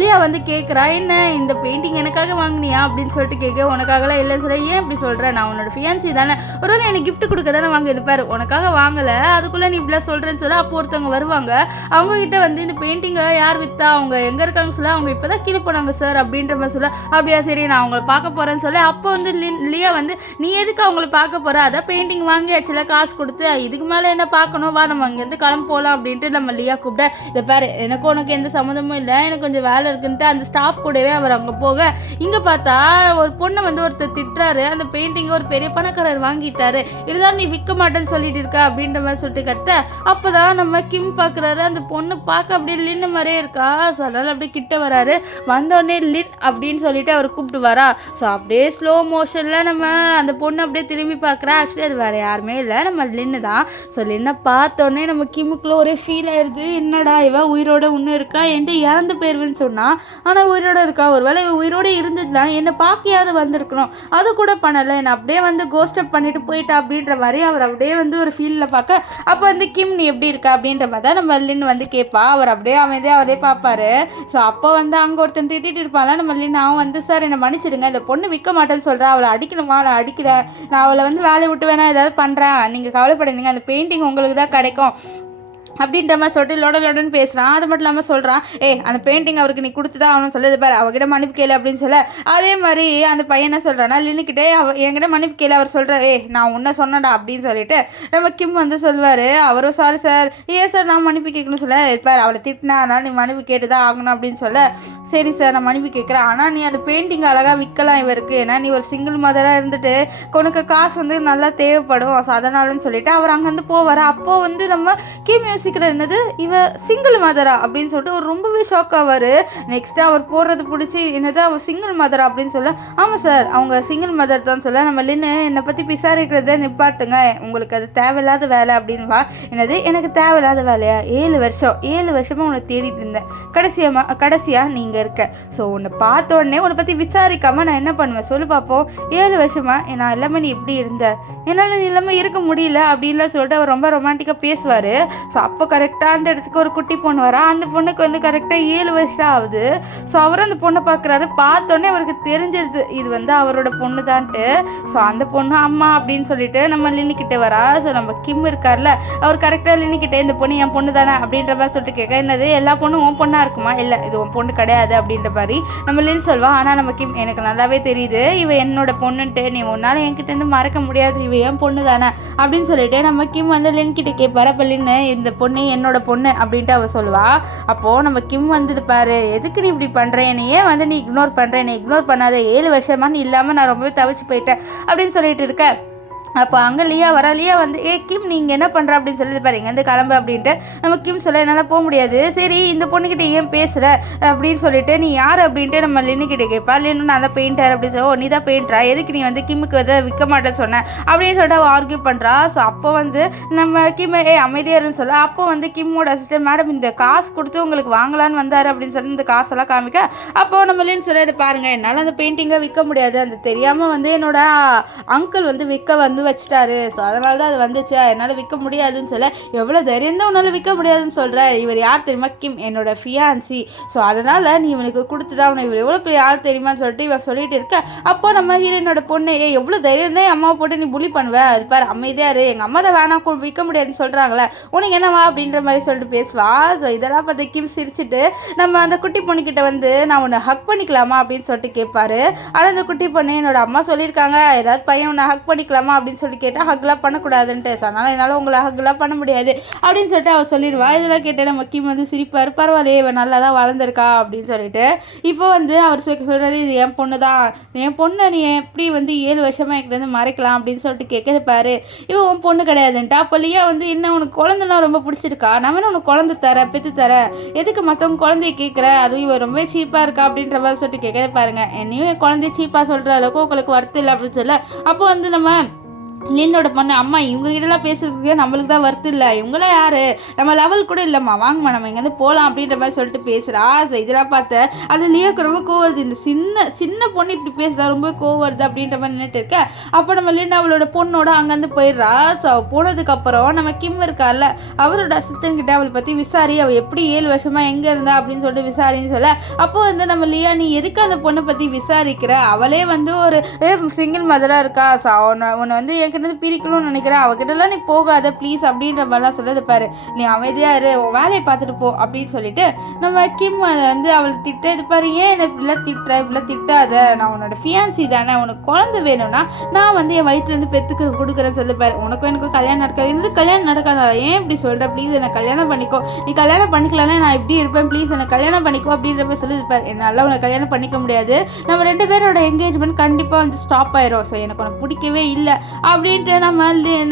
லியா வந்து கேட்குறா, என்ன இந்த பெயிண்டிங் எனக்காக வாங்கினியா அப்படின்னு சொல்லிட்டு கேட்க, உனக்காகலாம் இல்லைன்னு சொல்ல, ஏன் இப்படி சொல்கிறேன், நான் உன்னோட ஃபியான்சி தானே, ஒருவேளை எனக்கு கிஃப்ட் கொடுக்க தானே வாங்கியிருப்பார், உனக்காக வாங்கலை, அதுக்குள்ளே நீ இப்படிலாம் சொல்கிறேன்னு சொல்ல அப்போ ஒருத்தவங்க வருவாங்க. அவங்கக்கிட்ட வந்து இந்த பெயிண்டிங்கை யார் விற்றா, அவங்க எங்கே இருக்காங்க சொல்ல, அவங்க இப்போ தான் கீழே போனாங்க சார் அப்படின்ற மாதிரி சொல்ல, அப்படியா சரி நான் அவங்கள பார்க்க போகிறேன்னு சொல்லி அப்போ வந்து லியா வந்து நீ எதுக்கு அவங்கள பார்க்க போகிற, அதான் பெயிண்டிங் வாங்கியாச்சுல காசு கொடுத்து, இதுக்கு மேலே என்ன பார்க்கணும், வா நம்ம அங்கேருந்து கிளம்ப போகலாம் அப்படின்ட்டு நம்ம லியா கூப்பிட, இதை பாரு எனக்கு உனக்கு எந்த சம்மந்தமும் இல்லை, எனக்கு கொஞ்சம் வேலை இருக்குன்ட்டு அந்த ஸ்டாஃப் கூடவே அவர் அங்கே போக இங்கே பார்த்தா ஒரு பொண்ணை வந்து ஒருத்தர் திட்டுறாரு. அந்த பெயிண்டிங்கை ஒரு பெரிய பணக்காரர் வாங்கிட்டாரு, இருந்தாலும் நீ விற்க மாட்டேன்னு சொல்லிட்டு இருக்க அப்படின்ற மாதிரி சொல்லிட்டு கத்த, அப்போ தான் நம்ம கிம் பார்க்குறாரு. அந்த பொண்ணு பார்க்க அப்படியே லின்னு மாதிரியே இருக்கா. ஸோ அதனால் அப்படியே கிட்ட வராரு. வந்தோடனே லின் அப்படின்னு சொல்லிட்டு அவர் கூப்பிடுவாரா. ஸோ அப்படியே ஸ்லோ மோஷனில் நம்ம அந்த பொண்ணு அப்படியே திரும்பி பார்க்குறா. ஆக்சுவலி அது வேறு யாருமே இல்லை, நம்ம லின்னு தான். ஸோ லின்னை பார்த்தோன்னே நம்ம கிம்முக்குள்ள ஒரே ஃபீல் ஆயிடுது. என்னடா இவ உயிரோட ஒன்று இருக்கா, என்கிட்ட இறந்து போயிருவேன்னு சொன்னால் ஆனால் உயிரோட இருக்கா, ஒரு வேளை உயிரோடு இருந்ததுலாம் என்னை பார்க்கையாவது வந்திருக்கணும், அது கூட பண்ணலை, என்னை அப்படியே வந்து கோஸ்டப் பண்ணிட்டு போயிட்டா அப்படின்ற மாதிரி அவர் அப்படியே வந்து ஒரு ஃபீலில் பார்க்க, அப்போ வந்து கிம் நீ எப்படி இருக்கா அப்படின்ற மாதிரி தான் நம்ம லின் வந்து கேட்பா. அவர் அப்படியே அமைதியாக அவரே பார்ப்பாரு. ஸோ அப்போ வந்து அங்கே ஒருத்தன் திட்டிட்டு இருப்பாள். நம்ம லின் அவன் வந்து சார் என்னை மன்னிச்சிடுங்க, இந்த பொண்ணு விற்க மாட்டேன்னு சொல்கிறேன், அவளை அடிக்கணுமா, நான் அடிக்கிறேன், நான் அவளை வந்து வேலையை விட்டு வேணா ஏதாவது பண்ணுறேன், நீங்கள் கவலைப்படாதீங்க, அந்த பெயிண்டிங் உங்களுக்கு தான் கிடைக்கும் அப்படின்ற மாதிரி சொல்லிட்டு லொடன்னு பேசுகிறான். அது மட்டும் இல்லாமல் சொல்கிறான், அந்த பெயிண்டிங் அவருக்கு நீ கொடுத்துதான் அவனு சொல்லுது பாரு, அவகிட்ட மன்னிப்பு கேளு அப்படின்னு சொல்ல, அதே மாதிரி அந்த பையன் என்ன சொல்கிறான்னா லின்னுக்கிட்டே என்கிட்ட மன்னிப்பு கேளு அவர் சொல்கிறார், நான் உன்னை சொன்னடா அப்படின்னு சொல்லிட்டு நம்ம கிம் வந்து சொல்வார். அவரும் சாரி சார், ஏன் சார் நான் மன்னிப்பு கேட்கணும்னு சொல்ல, பாரு அவளை திட்டினா அதனால் நீ மன்னிப்பு கேட்டு தான் ஆகணும் அப்படின்னு சொல்ல, சரி சார் நான் மன்னிப்பு கேட்குறேன், ஆனால் நீ அந்த பெயிண்டிங் அழகாக விற்கலாம் இவருக்கு, ஏன்னா நீ ஒரு சிங்கிள் மதராக இருந்துட்டு உனக்கு காசு வந்து நல்லா தேவைப்படும், ஸோ அதனாலன்னு சொல்லிட்டு அவர் அங்கேருந்து போவார். அப்போது வந்து நம்ம கிம் யோசிக்கிற என்னது இவ சிங்கிள் மதரா அப்படின்னு சொல்லிட்டு ஒரு ரொம்பவே ஷாக் ஆவார். நெக்ஸ்ட்டு அவர் போடுறது பிடிச்சி என்னது அவள் சிங்கிள் மதரா அப்படின்னு சொல்ல, ஆமாம் சார் அவங்க சிங்கிள் மதர் தான் சொல்ல, நம்ம லின்னு என்னை பற்றி விசாரிக்கிறத நிப்பாட்டுங்க, உங்களுக்கு அது தேவையில்லாத வேலை அப்படின்வா. என்னது எனக்கு தேவையில்லாத வேலையா, 7 வருஷமாக உன்னை தேடிட்டு இருந்தேன், கடைசியாக நீங்கள் இருக்க, ஸோ உன்னை பார்த்த உடனே உன்னை பற்றி விசாரிக்காமல் நான் என்ன பண்ணுவேன் சொல்லு பார்ப்போம், 7 வருஷமாக நான் எல்லாமே நீ எப்படி இருந்த, என்னால் இல்லாமல் இருக்க முடியல அப்படின்லாம் சொல்லிட்டு அவர் ரொம்ப ரொமான்டிக்காக பேசுவார். ஸோ அப்போ கரெக்டாக அந்த இடத்துக்கு ஒரு குட்டி பொண்ணு வரா. அந்த பொண்ணுக்கு வந்து கரெக்டாக 7 வயசு தான் ஆகுது. ஸோ அவரும் அந்த பொண்ணை பார்க்குறாரு. பார்த்தோன்னே அவருக்கு தெரிஞ்சிருது இது வந்து அவரோட பொண்ணு தான்ட்டு. ஸோ அந்த பொண்ணு அம்மா அப்படின்னு சொல்லிட்டு நம்ம லின்னுக்கிட்ட வரா. ஸோ நம்ம கிம் இருக்கார்ல, அவர் கரெக்டாக லின்னுக்கிட்டே இந்த பொண்ணு என் பொண்ணு தானே அப்படின்ற மாதிரி சொல்லிட்டு கேட்க, என்னது எல்லா பொண்ணும் உன் பொண்ணாக இருக்குமா? இல்லை இது உன் பொண்ணு கிடையாது அப்படின்ற மாதிரி நம்ம லின் சொல்வா. ஆனால் நம்ம கிம் எனக்கு நல்லாவே தெரியுது இவ என்னோட பொண்ணுன்ட்டு, நீ உன்னால் என்கிட்டேருந்து மறக்க முடியாது, இவ என் பொண்ணு தானே அப்படின்னு சொல்லிட்டு நம்ம கிம் வந்து லின் கிட்ட கேட்பாரு. அப்போ லின்னு இந்த பொண்ணு என்னோட பொண்ணு அப்படின்ட்டு அவ சொல்லுவா. அப்போது நம்ம கிம் வந்து பாரு, எதுக்கு நீ இப்படி பண்ணுறேன், நீ ஏன் வந்து நீ இக்னோர் பண்ணுறேன், நீ இக்னோர் பண்ணாத, 7 வருஷமா நீ இல்லாமல் நான் ரொம்பவே தவிச்சு போயிட்டேன் அப்படின்னு சொல்லிட்டு இருக்க. அப்போ அங்கே லியா வர. லியா வந்து கிம் நீங்கள் என்ன பண்ணுற அப்படின்னு சொல்லி பாருங்க இந்த கிளம்பு அப்படின்ட்டு நம்ம கிம் சொல்ல, என்னால் போக முடியாது. சரி இந்த பொண்ணுக்கிட்ட ஏன் பேசுகிற அப்படின்னு சொல்லிட்டு, நீ யார் அப்படின்ட்டு நம்ம லின்னுக்கிட்ட கேட்பா. லின்னு நான் தான் பெயிண்டர் அப்படின்னு சொல்லி, நீ தான் பெயிண்டரா, எதுக்கு நீ வந்து கிம்முக்கு வந்து விற்க மாட்டேன்னு சொன்னேன் அப்படின்னு சொல்லிட்டு அவள் ஆர்கியூ பண்ணுறா. ஸோ அப்போ வந்து நம்ம கிம் அமைதியாருன்னு சொல்ல, அப்போ வந்து கிம்மோட அசிஸ்டன்ட், மேடம் இந்த காசு கொடுத்து உங்களுக்கு வாங்கலான்னு வந்தார் அப்படின்னு சொல்லி இந்த காசெல்லாம் காமிக்க, அப்போது நம்ம லின்னு சொல்ல, இது பாருங்கள் என்னால் அந்த பெயிண்டிங்கை விற்க முடியாது, அந்த தெரியாமல் வந்து என்னோட அங்கிள் வந்து விற்க வந்து வச்சுட்டாரு. ஸோ அதனால தான் அது வந்துச்சு, என்னால் விற்க முடியாதுன்னு சொல்ல, எவ்வளோ தைரியம் தான் உன்னால் விற்க முடியாதுன்னு சொல்கிற, இவர் யார் தெரியுமா, கிம் என்னோட ஃபியான்சி, ஸோ அதனால் நீ இவனுக்கு கொடுத்துட்டா, அவனை இவர் எவ்வளோ பெரிய யார் தெரியுமான்னு சொல்லிட்டு இவர் சொல்லிட்டு இருக்க. அப்போ நம்ம ஹீரோனோட பொண்ணு, எவ்வளோ தைரியம் தான் அம்மாவை போட்டு நீ புலி பண்ணுவேன், அது பாரு அமைதியாரு, எங்கள் அம்மா தான் வேணாம் விற்க முடியாதுன்னு சொல்கிறாங்களே, உனக்கு என்னவா அப்படின்ற மாதிரி சொல்லிட்டு பேசுவா. ஸோ இதெல்லாம் பார்த்து கிம் சிரிச்சுட்டு நம்ம அந்த குட்டி பொண்ணுக்கிட்ட வந்து நான் உன்னை ஹக் பண்ணிக்கலாமா அப்படின்னு சொல்லிட்டு கேட்பாரு. ஆனால் அந்த குட்டி பொண்ணு, என்னோட அம்மா சொல்லியிருக்காங்க ஏதாவது பையன் உன்னை ஹக் பண்ணிக்கலாமா அப்படின்னு சொல்லி கேட்டால் ஹக்லாம் பண்ணக்கூடாதுன்ட்டு, ஸோ அதனால் என்னால் உங்களை ஹக்லாம் பண்ண முடியாது அப்படின்னு சொல்லிட்டு அவள் சொல்லிடுவா. இதெல்லாம் கேட்டு நம்ம கிம் வந்து சிரிப்பார். பரவாயில்லையே இவன் நல்லா தான் வளர்ந்துருக்கா அப்படின்னு சொல்லிட்டு. இப்போ வந்து அவர் சொல்கிறாரு, இது என் பொண்ணு தான், என் பொண்ணை நீ எப்படி வந்து 7 வருஷமாக என்கிட்ட வந்து மறைக்கலாம் அப்படின்னு சொல்லிட்டு கேட்குது பாரு, இவன் உன் பொண்ணு கிடையாதுன்ட்டா. அப்போ லியா வந்து என்ன உனக்கு குழந்தைனா ரொம்ப பிடிச்சிருக்கா, நான் வேணும் உனக்கு குழந்தை தரேன் பெற்று தரேன், எதுக்கு மற்றவங்க குழந்தைய கேட்குற, அதுவும் இவன் ரொம்ப சீப்பாக இருக்கா அப்படின்ற மாதிரி சொல்லிட்டு கேட்குது பாருங்க, என்னையும் என் குழந்தைய சீப்பாக சொல்கிற அளவுக்கு உங்களுக்கு வருத்தம் இல்லை அப்படின்னு சொல்ல. அப்போ வந்து நம்ம லின்னோட பொண்ணு, அம்மா இவங்ககிட்டலாம் பேசுறதுக்கு நம்மளுக்கு தான் வருத்து இல்லை, இவங்களாம் யார், நம்ம லெவல் கூட இல்லைம்மா, வாங்கம்மா நம்ம இங்கேருந்து போகலாம் அப்படின்ற மாதிரி சொல்லிட்டு பேசுகிறா. ஸோ இதெல்லாம் பார்த்து அது லியோக்கு ரொம்ப கோவம் வருது, இந்த சின்ன பொண்ணு இப்படி பேசுகிறா ரொம்ப கோவம் வருது அப்படின்ற மாதிரி நின்றுட்டு இருக்க. அப்போ நம்ம லின் அவளோட பொண்ணோட அங்கேருந்து போயிடுறா. ஸோ போனதுக்கப்புறம் நம்ம கிம் இருக்கார்ல, அவரோட அசிஸ்டன்ட் கிட்ட அவளை பற்றி விசாரி, அவள் எப்படி 7 வருஷமாக எங்கே இருந்தா அப்படின்னு சொல்லிட்டு விசாரின்னு சொல்ல. அப்போ வந்து நம்ம லியா, நீ எதுக்கு அந்த பொண்ணை பற்றி விசாரிக்கிற, அவளே வந்து ஒரு சிங்கிள் மதராக இருக்கா, ஸோ உன்னை வந்து கிட்ட பிரிக்கணும்னு நினைக்கிறேன், அவகிட்டலாம் நீ போகாத ப்ளீஸ் அப்படின்ற மாதிரிலாம் சொல்லது பாரு, நீ அமைதியாக இரு, உன் வேலையை பார்த்துட்டு போ அப்படின்னு சொல்லிட்டு நம்ம கிம் வந்து அவளை திட்டு, இது பாரு ஏன் என்னை இப்படிலாம் இப்படிலாம் திட்டாத, நான் உன்னோட ஃபியான்சி தானே, உனக்கு குழந்தை வேணும்னா நான் வந்து என் வயிற்றுலேருந்து பெற்றுக்கு கொடுக்குறேன்னு சொல்லி பாரு, உனக்கும் எனக்கும் கல்யாணம் நடக்காது, என்னது கல்யாணம் நடக்காதா, ஏன் இப்படி சொல்கிற, ப்ளீஸ் என்னை கல்யாணம் பண்ணிக்கோ, நீ கல்யாணம் பண்ணிக்கலாம்னா நான் எப்படி இருப்பேன், ப்ளீஸ் என்னை கல்யாணம் பண்ணிக்கோ அப்படின்ற மாதிரி சொல்லி பாரு, என்னால் உனக்கு கல்யாணம் பண்ணிக்க முடியாது, நம்ம 2 பேரோட என்கேஜ்மெண்ட் கண்டிப்பாக வந்து ஸ்டாப் ஆயிரும், ஸோ எனக்கு உனக்கு பிடிக்கவே இல்லை அப்படின்ட்டு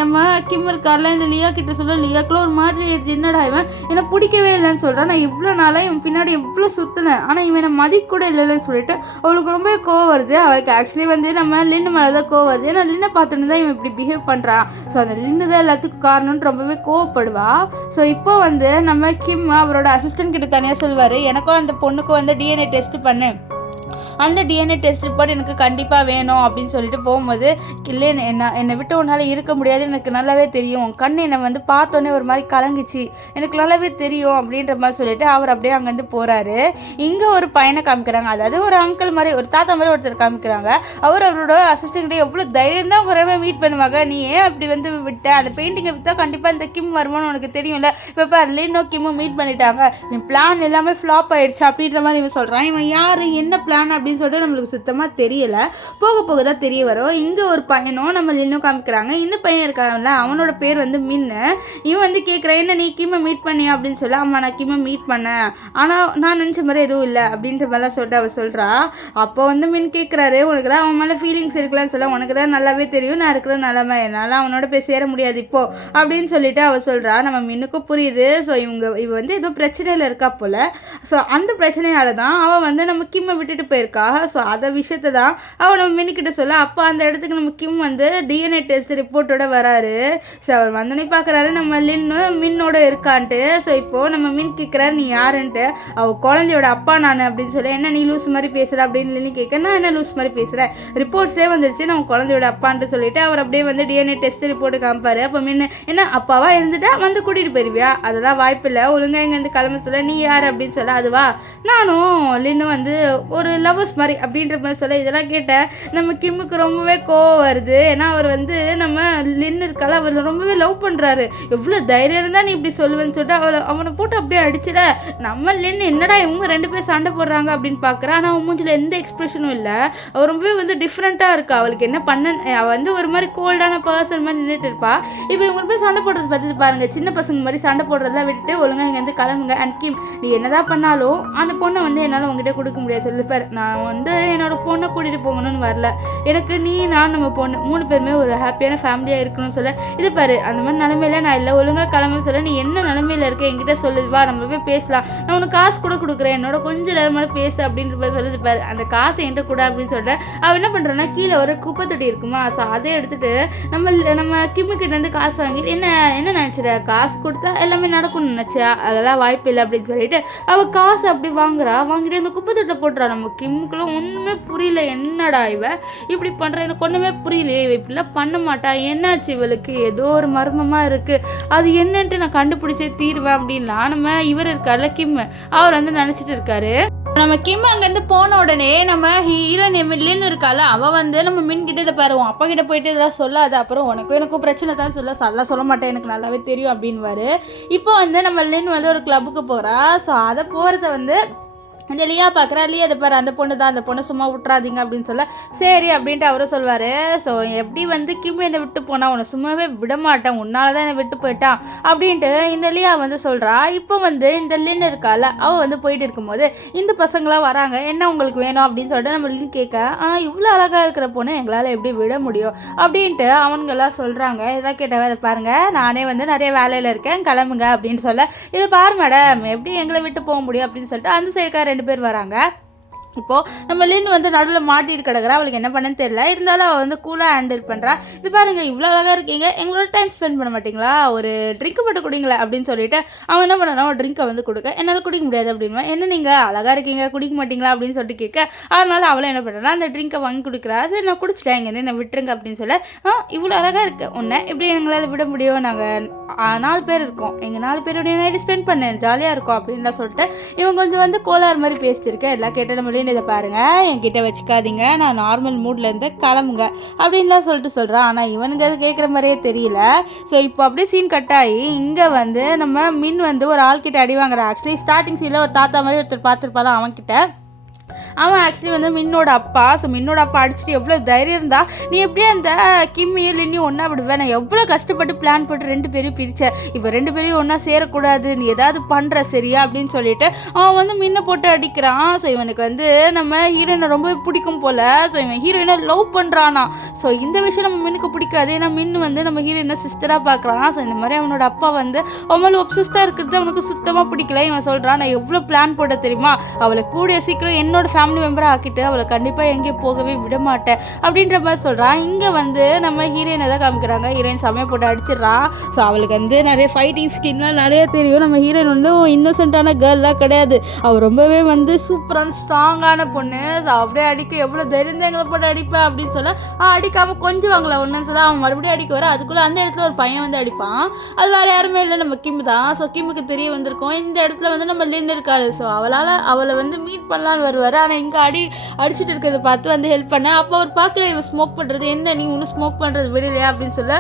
நம்ம கிம் இருக்கார்ல இந்த லியா கிட்ட சொல்ல. லியாக்குள்ள ஒரு மாதிரி ஆயிடுச்சு, என்னடா இவன் என்னை பிடிக்கவே இல்லைன்னு சொல்கிறான், நான் இவ்வளோ நாளாக இவன் பின்னாடி எவ்வளோ சுற்றினேன், ஆனால் இவன் என்னை மதிக்க கூட இல்லைன்னு சொல்லிட்டு அவளுக்கு ரொம்ப கோவம் வருது. அவளுக்கு ஆக்சுவலி வந்து நம்ம லின்னு மேலே தான் கோவம் வருது, ஏன்னா லின்னை பார்த்தோன்னு தான் இவன் இப்படி பிஹேவ் பண்ணுறான், ஸோ அந்த லின்னு தான் எல்லாத்துக்கும் காரணம்னு ரொம்பவே கோவப்படுவா. ஸோ இப்போ வந்து நம்ம கிம் அவரோட அசிஸ்டன்ட் கிட்ட தனியாக சொல்வார், எனக்கும் அந்த பொண்ணுக்கும் வந்து டிஎன்ஏ டெஸ்ட் பண்ணு, அந்த டிஎன்ஏ டெஸ்ட் ரிப்போர்ட் எனக்கு கண்டிப்பாக வேணும் அப்படின்னு சொல்லிட்டு போகும்போது, இல்லை என்னை விட்டு உன்னால் இருக்க முடியாது, எனக்கு நல்லாவே தெரியும், கண் என்னை வந்து பார்த்தோன்னே ஒரு மாதிரி கலங்கிச்சு, எனக்கு நல்லாவே தெரியும் அப்படின்ற மாதிரி சொல்லிட்டு அவர் அப்படியே அங்கேருந்து போகிறாரு. இங்கே ஒரு பையனை காமிக்கிறாங்க, அதாவது ஒரு அங்கிள் மாதிரி ஒரு தாத்தா மாதிரி ஒருத்தர் காமிக்கிறாங்க. அவரோட அசிஸ்டன்ட் எவ்வளோ தைரியம் தான் உங்க மீட் பண்ணுவாங்க, நீ ஏன் அப்படி வந்து விட்ட, அந்த பெயிண்டிங்கை விற்றா கண்டிப்பாக இந்த கிம் வருமானு உனக்கு தெரியும்ல, இப்போ பாரு லின்னோ கிம்மும் மீட் பண்ணிட்டாங்க, என் பிளான் எல்லாமே ஃப்ளாப் ஆயிடுச்சு அப்படின்ற மாதிரி இவன் சொல்கிறான். இவன் யார் என்ன பிளான் அப்படின்னு சொல்லிட்டு நம்மளுக்கு சுத்தமாக தெரியல, போக போக தான் தெரிய வரும். இங்கே ஒரு பையனும் நம்ம லின்னும் காமிக்கிறாங்க. இந்த பையன் இருக்காங்கல்ல, அவனோட பேர் வந்து மின்னு. இவன் வந்து கேட்குறான், என்ன நீ கிம்மை மீட் பண்ணியா அப்படின்னு சொல்ல. அம்மா நான் கிம்மை மீட் பண்ணேன், ஆனால் நான் நினச்ச மாதிரி எதுவும் இல்லை அப்படின்ற மாதிரிலாம் சொல்லிட்டு அவள் சொல்கிறா. அப்போ வந்து மின் கேட்குறாரு, உனக்கு தான் அவன் மேலே ஃபீலிங்ஸ் இருக்கலான்னு சொல்ல, உனக்கு தான் நல்லாவே தெரியும் நான் இருக்கிற நிலமை, என்னால் அவனோட போய் சேர முடியாது இப்போ அப்படின்னு சொல்லிட்டு அவள் சொல்கிறா. நம்ம மின்னுக்கும் புரியுது, ஸோ இவ வந்து ஏதோ பிரச்சனையில் இருக்கா போல். ஸோ அந்த பிரச்சனையால தான் அவள் வந்து நம்ம கிம்மை விட்டுட்டு போயிருக்கா. இருக்கா. ஸோ அதை விஷயத்தை தான் அவன் நம்ம மின்னுக்கிட்ட சொல்ல, அப்போ அந்த இடத்துக்கு நம்ம கிம் வந்து டிஎன்ஏ டெஸ்ட் ரிப்போர்ட்டோட வராரு. ஸோ அவர் வந்தோடனே பார்க்குறாரு நம்ம லின்னு மின்னோட இருக்கான்ட்டு. ஸோ இப்போது நம்ம மின் கேட்குறாரு நீ யாருன்ட்டு. அவள் குழந்தையோட அப்பா நான் அப்படின்னு சொல்லி, என்ன நீ லூஸ் மாதிரி பேசுகிற அப்படின்னு லின்னு கேட்க, நான் என்ன லூஸ் மாதிரி பேசுகிறேன், ரிப்போர்ட்ஸே வந்துருச்சு நம்ம குழந்தையோட அப்பான்ட்டு சொல்லிட்டு அவர் அப்படியே வந்து டிஎன்ஏ டெஸ்ட் ரிப்போர்ட்டு காமிப்பார். அப்போ மின்னு என்ன அப்பாவா இருந்துட்டா வந்து கூட்டிகிட்டு போயிருவியா, அதெல்லாம் வாய்ப்பில்லை, ஒழுங்காக இங்கேருந்து கிளம்ப சொல்ல, நீ யார் அப்படின்னு சொல்ல, அதுவா நானும் லின்னு வந்து ஒரு லவ்வர்ஸ் மாதிரி அப்படின்ற மாதிரி சொல்ல. இதெல்லாம் கேட்டேன் நம்ம கிம்முக்கு ரொம்பவே கோவம் வருது. ஏன்னா அவர் வந்து நம்ம லின்னு இருக்கால அவர் ரொம்பவே லவ் பண்ணுறாரு. எவ்வளோ தைரியம் இருந்தால் நீ இப்படி சொல்லுவேன்னு சொல்லிட்டு அவனை போட்டு அப்படியே அடிச்சிட. நம்ம லின்னு என்னடா இவங்க 2 பேர் சண்டை போடுறாங்க அப்படின்னு பார்க்குறா. ஆனால் அவன் மூஞ்சில் எந்த எக்ஸ்பிரஷனும் இல்லை. அவள் ரொம்பவே வந்து டிஃப்ரெண்ட்டாக இருக்கா. அவளுக்கு என்ன பண்ண, அவள் வந்து ஒரு மாதிரி கோல்டான பர்சன் மாதிரி நின்றுட்டு இருப்பா. இப்போ இவங்க போய் சண்டை போடுறது பார்த்துட்டு பாருங்க, சின்ன பசங்க மாதிரி சண்டை போடுறதெல்லாம் விட்டுட்டு ஒழுங்காக இங்கே வந்து கிளம்புங்க. அண்ட் கிம் நீ என்னதான் பண்ணாலும் அந்த பொண்ணை வந்து என்னால் உங்ககிட்ட கொடுக்க முடியாது சொல்லிப்பார். நான் வந்து என்னோட பொண்ணை கூட்டிகிட்டு போகணும்னு வரல, எனக்கு நீ நான் நம்ம பொண்ணு 3 பேருமே ஒரு ஹாப்பியான ஃபேமிலியாக இருக்கணும்னு சொல்ல. இது பாரு அந்த மாதிரி நிலமையில நான் இல்லை, ஒழுங்காக கிளம்புன்னு சொல்ல. நீ என்ன நிலமையில இருக்க என்கிட்ட சொல்லுவா, நம்ம போய் பேசலாம், நான் உனக்கு காசு கூட கொடுக்குறேன், என்னோட கொஞ்சம் நேரம் மாதிரி பேசு அப்படின்ற மாதிரி சொல்லுது பாரு. அந்த காசை என்கிட்ட கூட அப்படின்னு சொல்லிட்டு அவன் என்ன பண்ணுறான்னா கீழே ஒரு குப்பை தொட்டி இருக்குமா, ஸோ அதை எடுத்துகிட்டு நம்ம கிம்மு கிட்டேருந்து காசு வாங்கிட்டு என்ன நினச்சிட, காசு கொடுத்தா எல்லாமே நடக்கும்னு நினச்சா, அதெல்லாம் வாய்ப்பு இல்லை அப்படின்னு சொல்லிட்டு அவள் காசு அப்படி வாங்கிட்டு அந்த குப்பை தொட்டை போட்டுறா. நம்ம கிம்முக்குலாம் ஒன்றுமே புரியல, என்னடா இவ இப்படி பண்ணுற, எனக்கு ஒன்றுமே புரியலையே, இவ இப்படிலாம் பண்ண மாட்டா, என்னாச்சு இவளுக்கு, ஏதோ ஒரு மர்மமாக இருக்குது, அது என்னன்ட்டு நான் கண்டுபிடிச்சே தீர்வேன் அப்படின்லாம் நம்ம இவர் இருக்கார்ல கிம், அவர் வந்து நினச்சிட்டு இருக்காரு. நம்ம கிம் அங்கேருந்து போன உடனே நம்ம ஹீரோயின் லின்னு இருக்கால அவள் வந்து நம்ம மின் கிட்ட இதை பாரு, அப்பா கிட்ட போயிட்டு இதெல்லாம் சொல்லாது, அப்புறம் எனக்கும் பிரச்சனை தான் சொல்ல மாட்டேன், எனக்கு நல்லாவே தெரியும் அப்படின்வாரு. இப்போ வந்து நம்ம லின் வந்து ஒரு கிளப்புக்கு போகிறா. ஸோ அதை போகிறத வந்து அந்த லியா பார்க்குறா. லியா அதை பாரு அந்த பொண்ணு தான், அந்த பொண்ணை சும்மா விட்றாதீங்க அப்படின்னு சொல்ல, சரி அப்படின்ட்டு அவரும் சொல்வார். ஸோ எப்படி வந்து கிம் என்னை விட்டு போனால் உன்னை சும்மாவே விட மாட்டேன், உன்னால தான் என்னை விட்டு போயிட்டான் அப்படின்ட்டு இந்த லியா வந்து சொல்கிறா. இப்போ வந்து இந்த லின் இருக்கால அவள் வந்து போயிட்டு இருக்கும்போது இந்த பசங்களாம் வராங்க, என்ன உங்களுக்கு வேணும் அப்படின்னு சொல்லிட்டு நம்ம லின் கேட்க, இவ்வளோ அழகாக இருக்கிற பொண்ணு எங்களால் எப்படி விட முடியும் அப்படின்ட்டு அவனுங்கெல்லாம் சொல்கிறாங்க. இதான் கேட்டவ அதை பாருங்கள், நானே வந்து நிறைய வேலையில் இருக்கேன், கிளம்புங்க அப்படின்னு சொல்ல, இது பாரு மேடம் எப்படி எங்களை விட்டு போக முடியும் அப்படின்னு சொல்லிட்டு அந்த சைடுக்கார 2 பேர் வராங்க. இப்போது நம்ம லின் வந்து நடுவில் மாட்டிட்டு கிடக்குறா. அவளுக்கு என்ன பண்ணன்னு தெரியல, இருந்தாலும் அவள் வந்து கூலாக ஹேண்டில் பண்ணுறா. இது பாருங்கள் இவ்வளோ அழகாக இருக்கீங்க, எங்களோட டைம் ஸ்பெண்ட் பண்ண மாட்டிங்களா, ஒரு ட்ரிங்க் மட்டும் குடிங்களா அப்படின்னு சொல்லிட்டு அவன் என்ன பண்ணானா ஒரு ட்ரிங்கை வந்து கொடுக்க, என்னால் குடிக்க முடியாது அப்படின்வா. என்ன நீங்கள் அழகாக இருக்கீங்க குடிக்க மாட்டிங்களா அப்படின்னு சொல்லிட்டு கேட்க, அதனால அவளை என்ன பண்ணுறா அந்த ட்ரிங்கை வாங்கி கொடுக்குறா. சரி நான் குடிச்சிட்டேன், இங்கே என்ன விட்டுருங்க அப்படின்னு சொல்ல, இவ்வளோ அழகாக இருக்கு உன்னை எப்படி எங்களால் விட முடியும், நாங்கள் 4 பேர் இருக்கோம், எங்கள் 4 பேருடைய நைட்டு ஸ்பெண்ட் பண்ணேன், ஜாலியாக இருக்கும் அப்படின்லாம் சொல்லிட்டு இவன் கொஞ்சம் வந்து கோளாறு மாதிரி பேசிட்டுருக்கேன். எல்லாம் கேட்ட நம்ம இதை பாருங்கள் என்கிட்ட வச்சுக்காதீங்க, நான் நார்மல் மூட்லேருந்து கிளம்புங்க அப்படின்லாம் சொல்கிறான். ஆனால் இவனுங்க அது கேட்குற மாதிரியே தெரியல. ஸோ இப்போ அப்படியே சீன் கட் ஆகி இங்கே வந்து நம்ம மின் வந்து ஒரு ஆள்கிட்ட அடி வாங்குறான். ஆக்சுவலி ஸ்டார்டிங் சீனில் ஒரு தாத்தா மாதிரி ஒருத்தர் பார்த்துருப்பாலும் அவன்கிட்ட அவன் ஆக்சுவலி வந்து மின்னோட அப்பா. ஸோ மின்னோட அப்பா அடிச்சுட்டு எவ்வளோ தைரியம் இருந்தா நீ எப்படியே அந்த கிம்மியும் லின்னியும் ஒன்றா விடுவேன், நான் எவ்வளோ கஷ்டப்பட்டு பிளான் போட்டு 2 பேரையும் பிரித்தேன், இப்போ 2 பேரையும் ஒன்றா சேரக்கூடாது, நீ ஏதாவது பண்ணுற சரியா அப்படின்னு சொல்லிட்டு அவன் வந்து மின்னை போட்டு அடிக்கிறான். ஸோ இவனுக்கு வந்து நம்ம ஹீரோயினை ரொம்பவே பிடிக்கும் போல். ஸோ இவன் ஹீரோயினை லவ் பண்ணுறானா. ஸோ இந்த விஷயம் நம்ம மின்னுக்கு பிடிக்காது, ஏன்னா மின்னு வந்து நம்ம ஹீரோயினை சிஸ்டராக பார்க்குறான். ஸோ இந்த மாதிரி அவனோட அப்பா வந்து அவன் ஒப்சஸ்டாக இருக்கிறது அவனுக்கு சுத்தமாக பிடிக்கல. இவன் சொல்கிறான் நான் எவ்வளோ பிளான் போட்ட தெரியுமா, அவளை கூடிய சீக்கிரம் என்னோட ஃபேமிலி மெம்பராக ஆக்கிட்டு அவளை கண்டிப்பாக எங்கேயும் போகவே விட மாட்டேன் அப்படின்ற மாதிரி சொல்கிறான். இங்கே வந்து நம்ம ஹீரோயினை தான் காமிக்கிறாங்க. ஹீரோயின் சமயம் போட்டு அடிச்சிடறா. ஸோ அவளுக்கு வந்து நிறைய ஃபைட்டிங் ஸ்கின்லாம் நிறைய தெரியும். நம்ம ஹீரோயின் வந்து இன்னோசென்ட்டான கேர்லாம் கிடையாது, அவள் ரொம்பவே வந்து சூப்பரான ஸ்ட்ராங்கான பொண்ணு. ஸோ அப்படியே அடிக்க எவ்வளோ தைரியம் எங்களை போட்டு அடிப்பேன் அப்படின்னு சொல்ல, அடிக்காமல் கொஞ்சம் வாங்கல ஒன்றுன்னு சொல்ல அவன் மறுபடியும் அடிக்க வர, அதுக்குள்ளே அந்த இடத்துல ஒரு பையன் வந்து அடிப்பான். அது வேறு யாருமே இல்லை நம்ம கிம் தான். ஸோ கிம்முக்கு தெரிய வந்திருக்கோம் இந்த இடத்துல வந்து நம்ம லின் இருக்காரு. ஸோ அவளை வந்து மீட் பண்ணலான்னு வருவார். ஆனால் இங்கே அடிச்சுட்டு இருக்கிறத பார்த்து வந்து ஹெல்ப் பண்ணேன். அப்போ அவர் பார்க்கல இவன் ஸ்மோக் பண்ணுறது, என்ன நீ ஒன்றும் ஸ்மோக் பண்ணுறது விடலையா அப்படின்னு சொல்ல,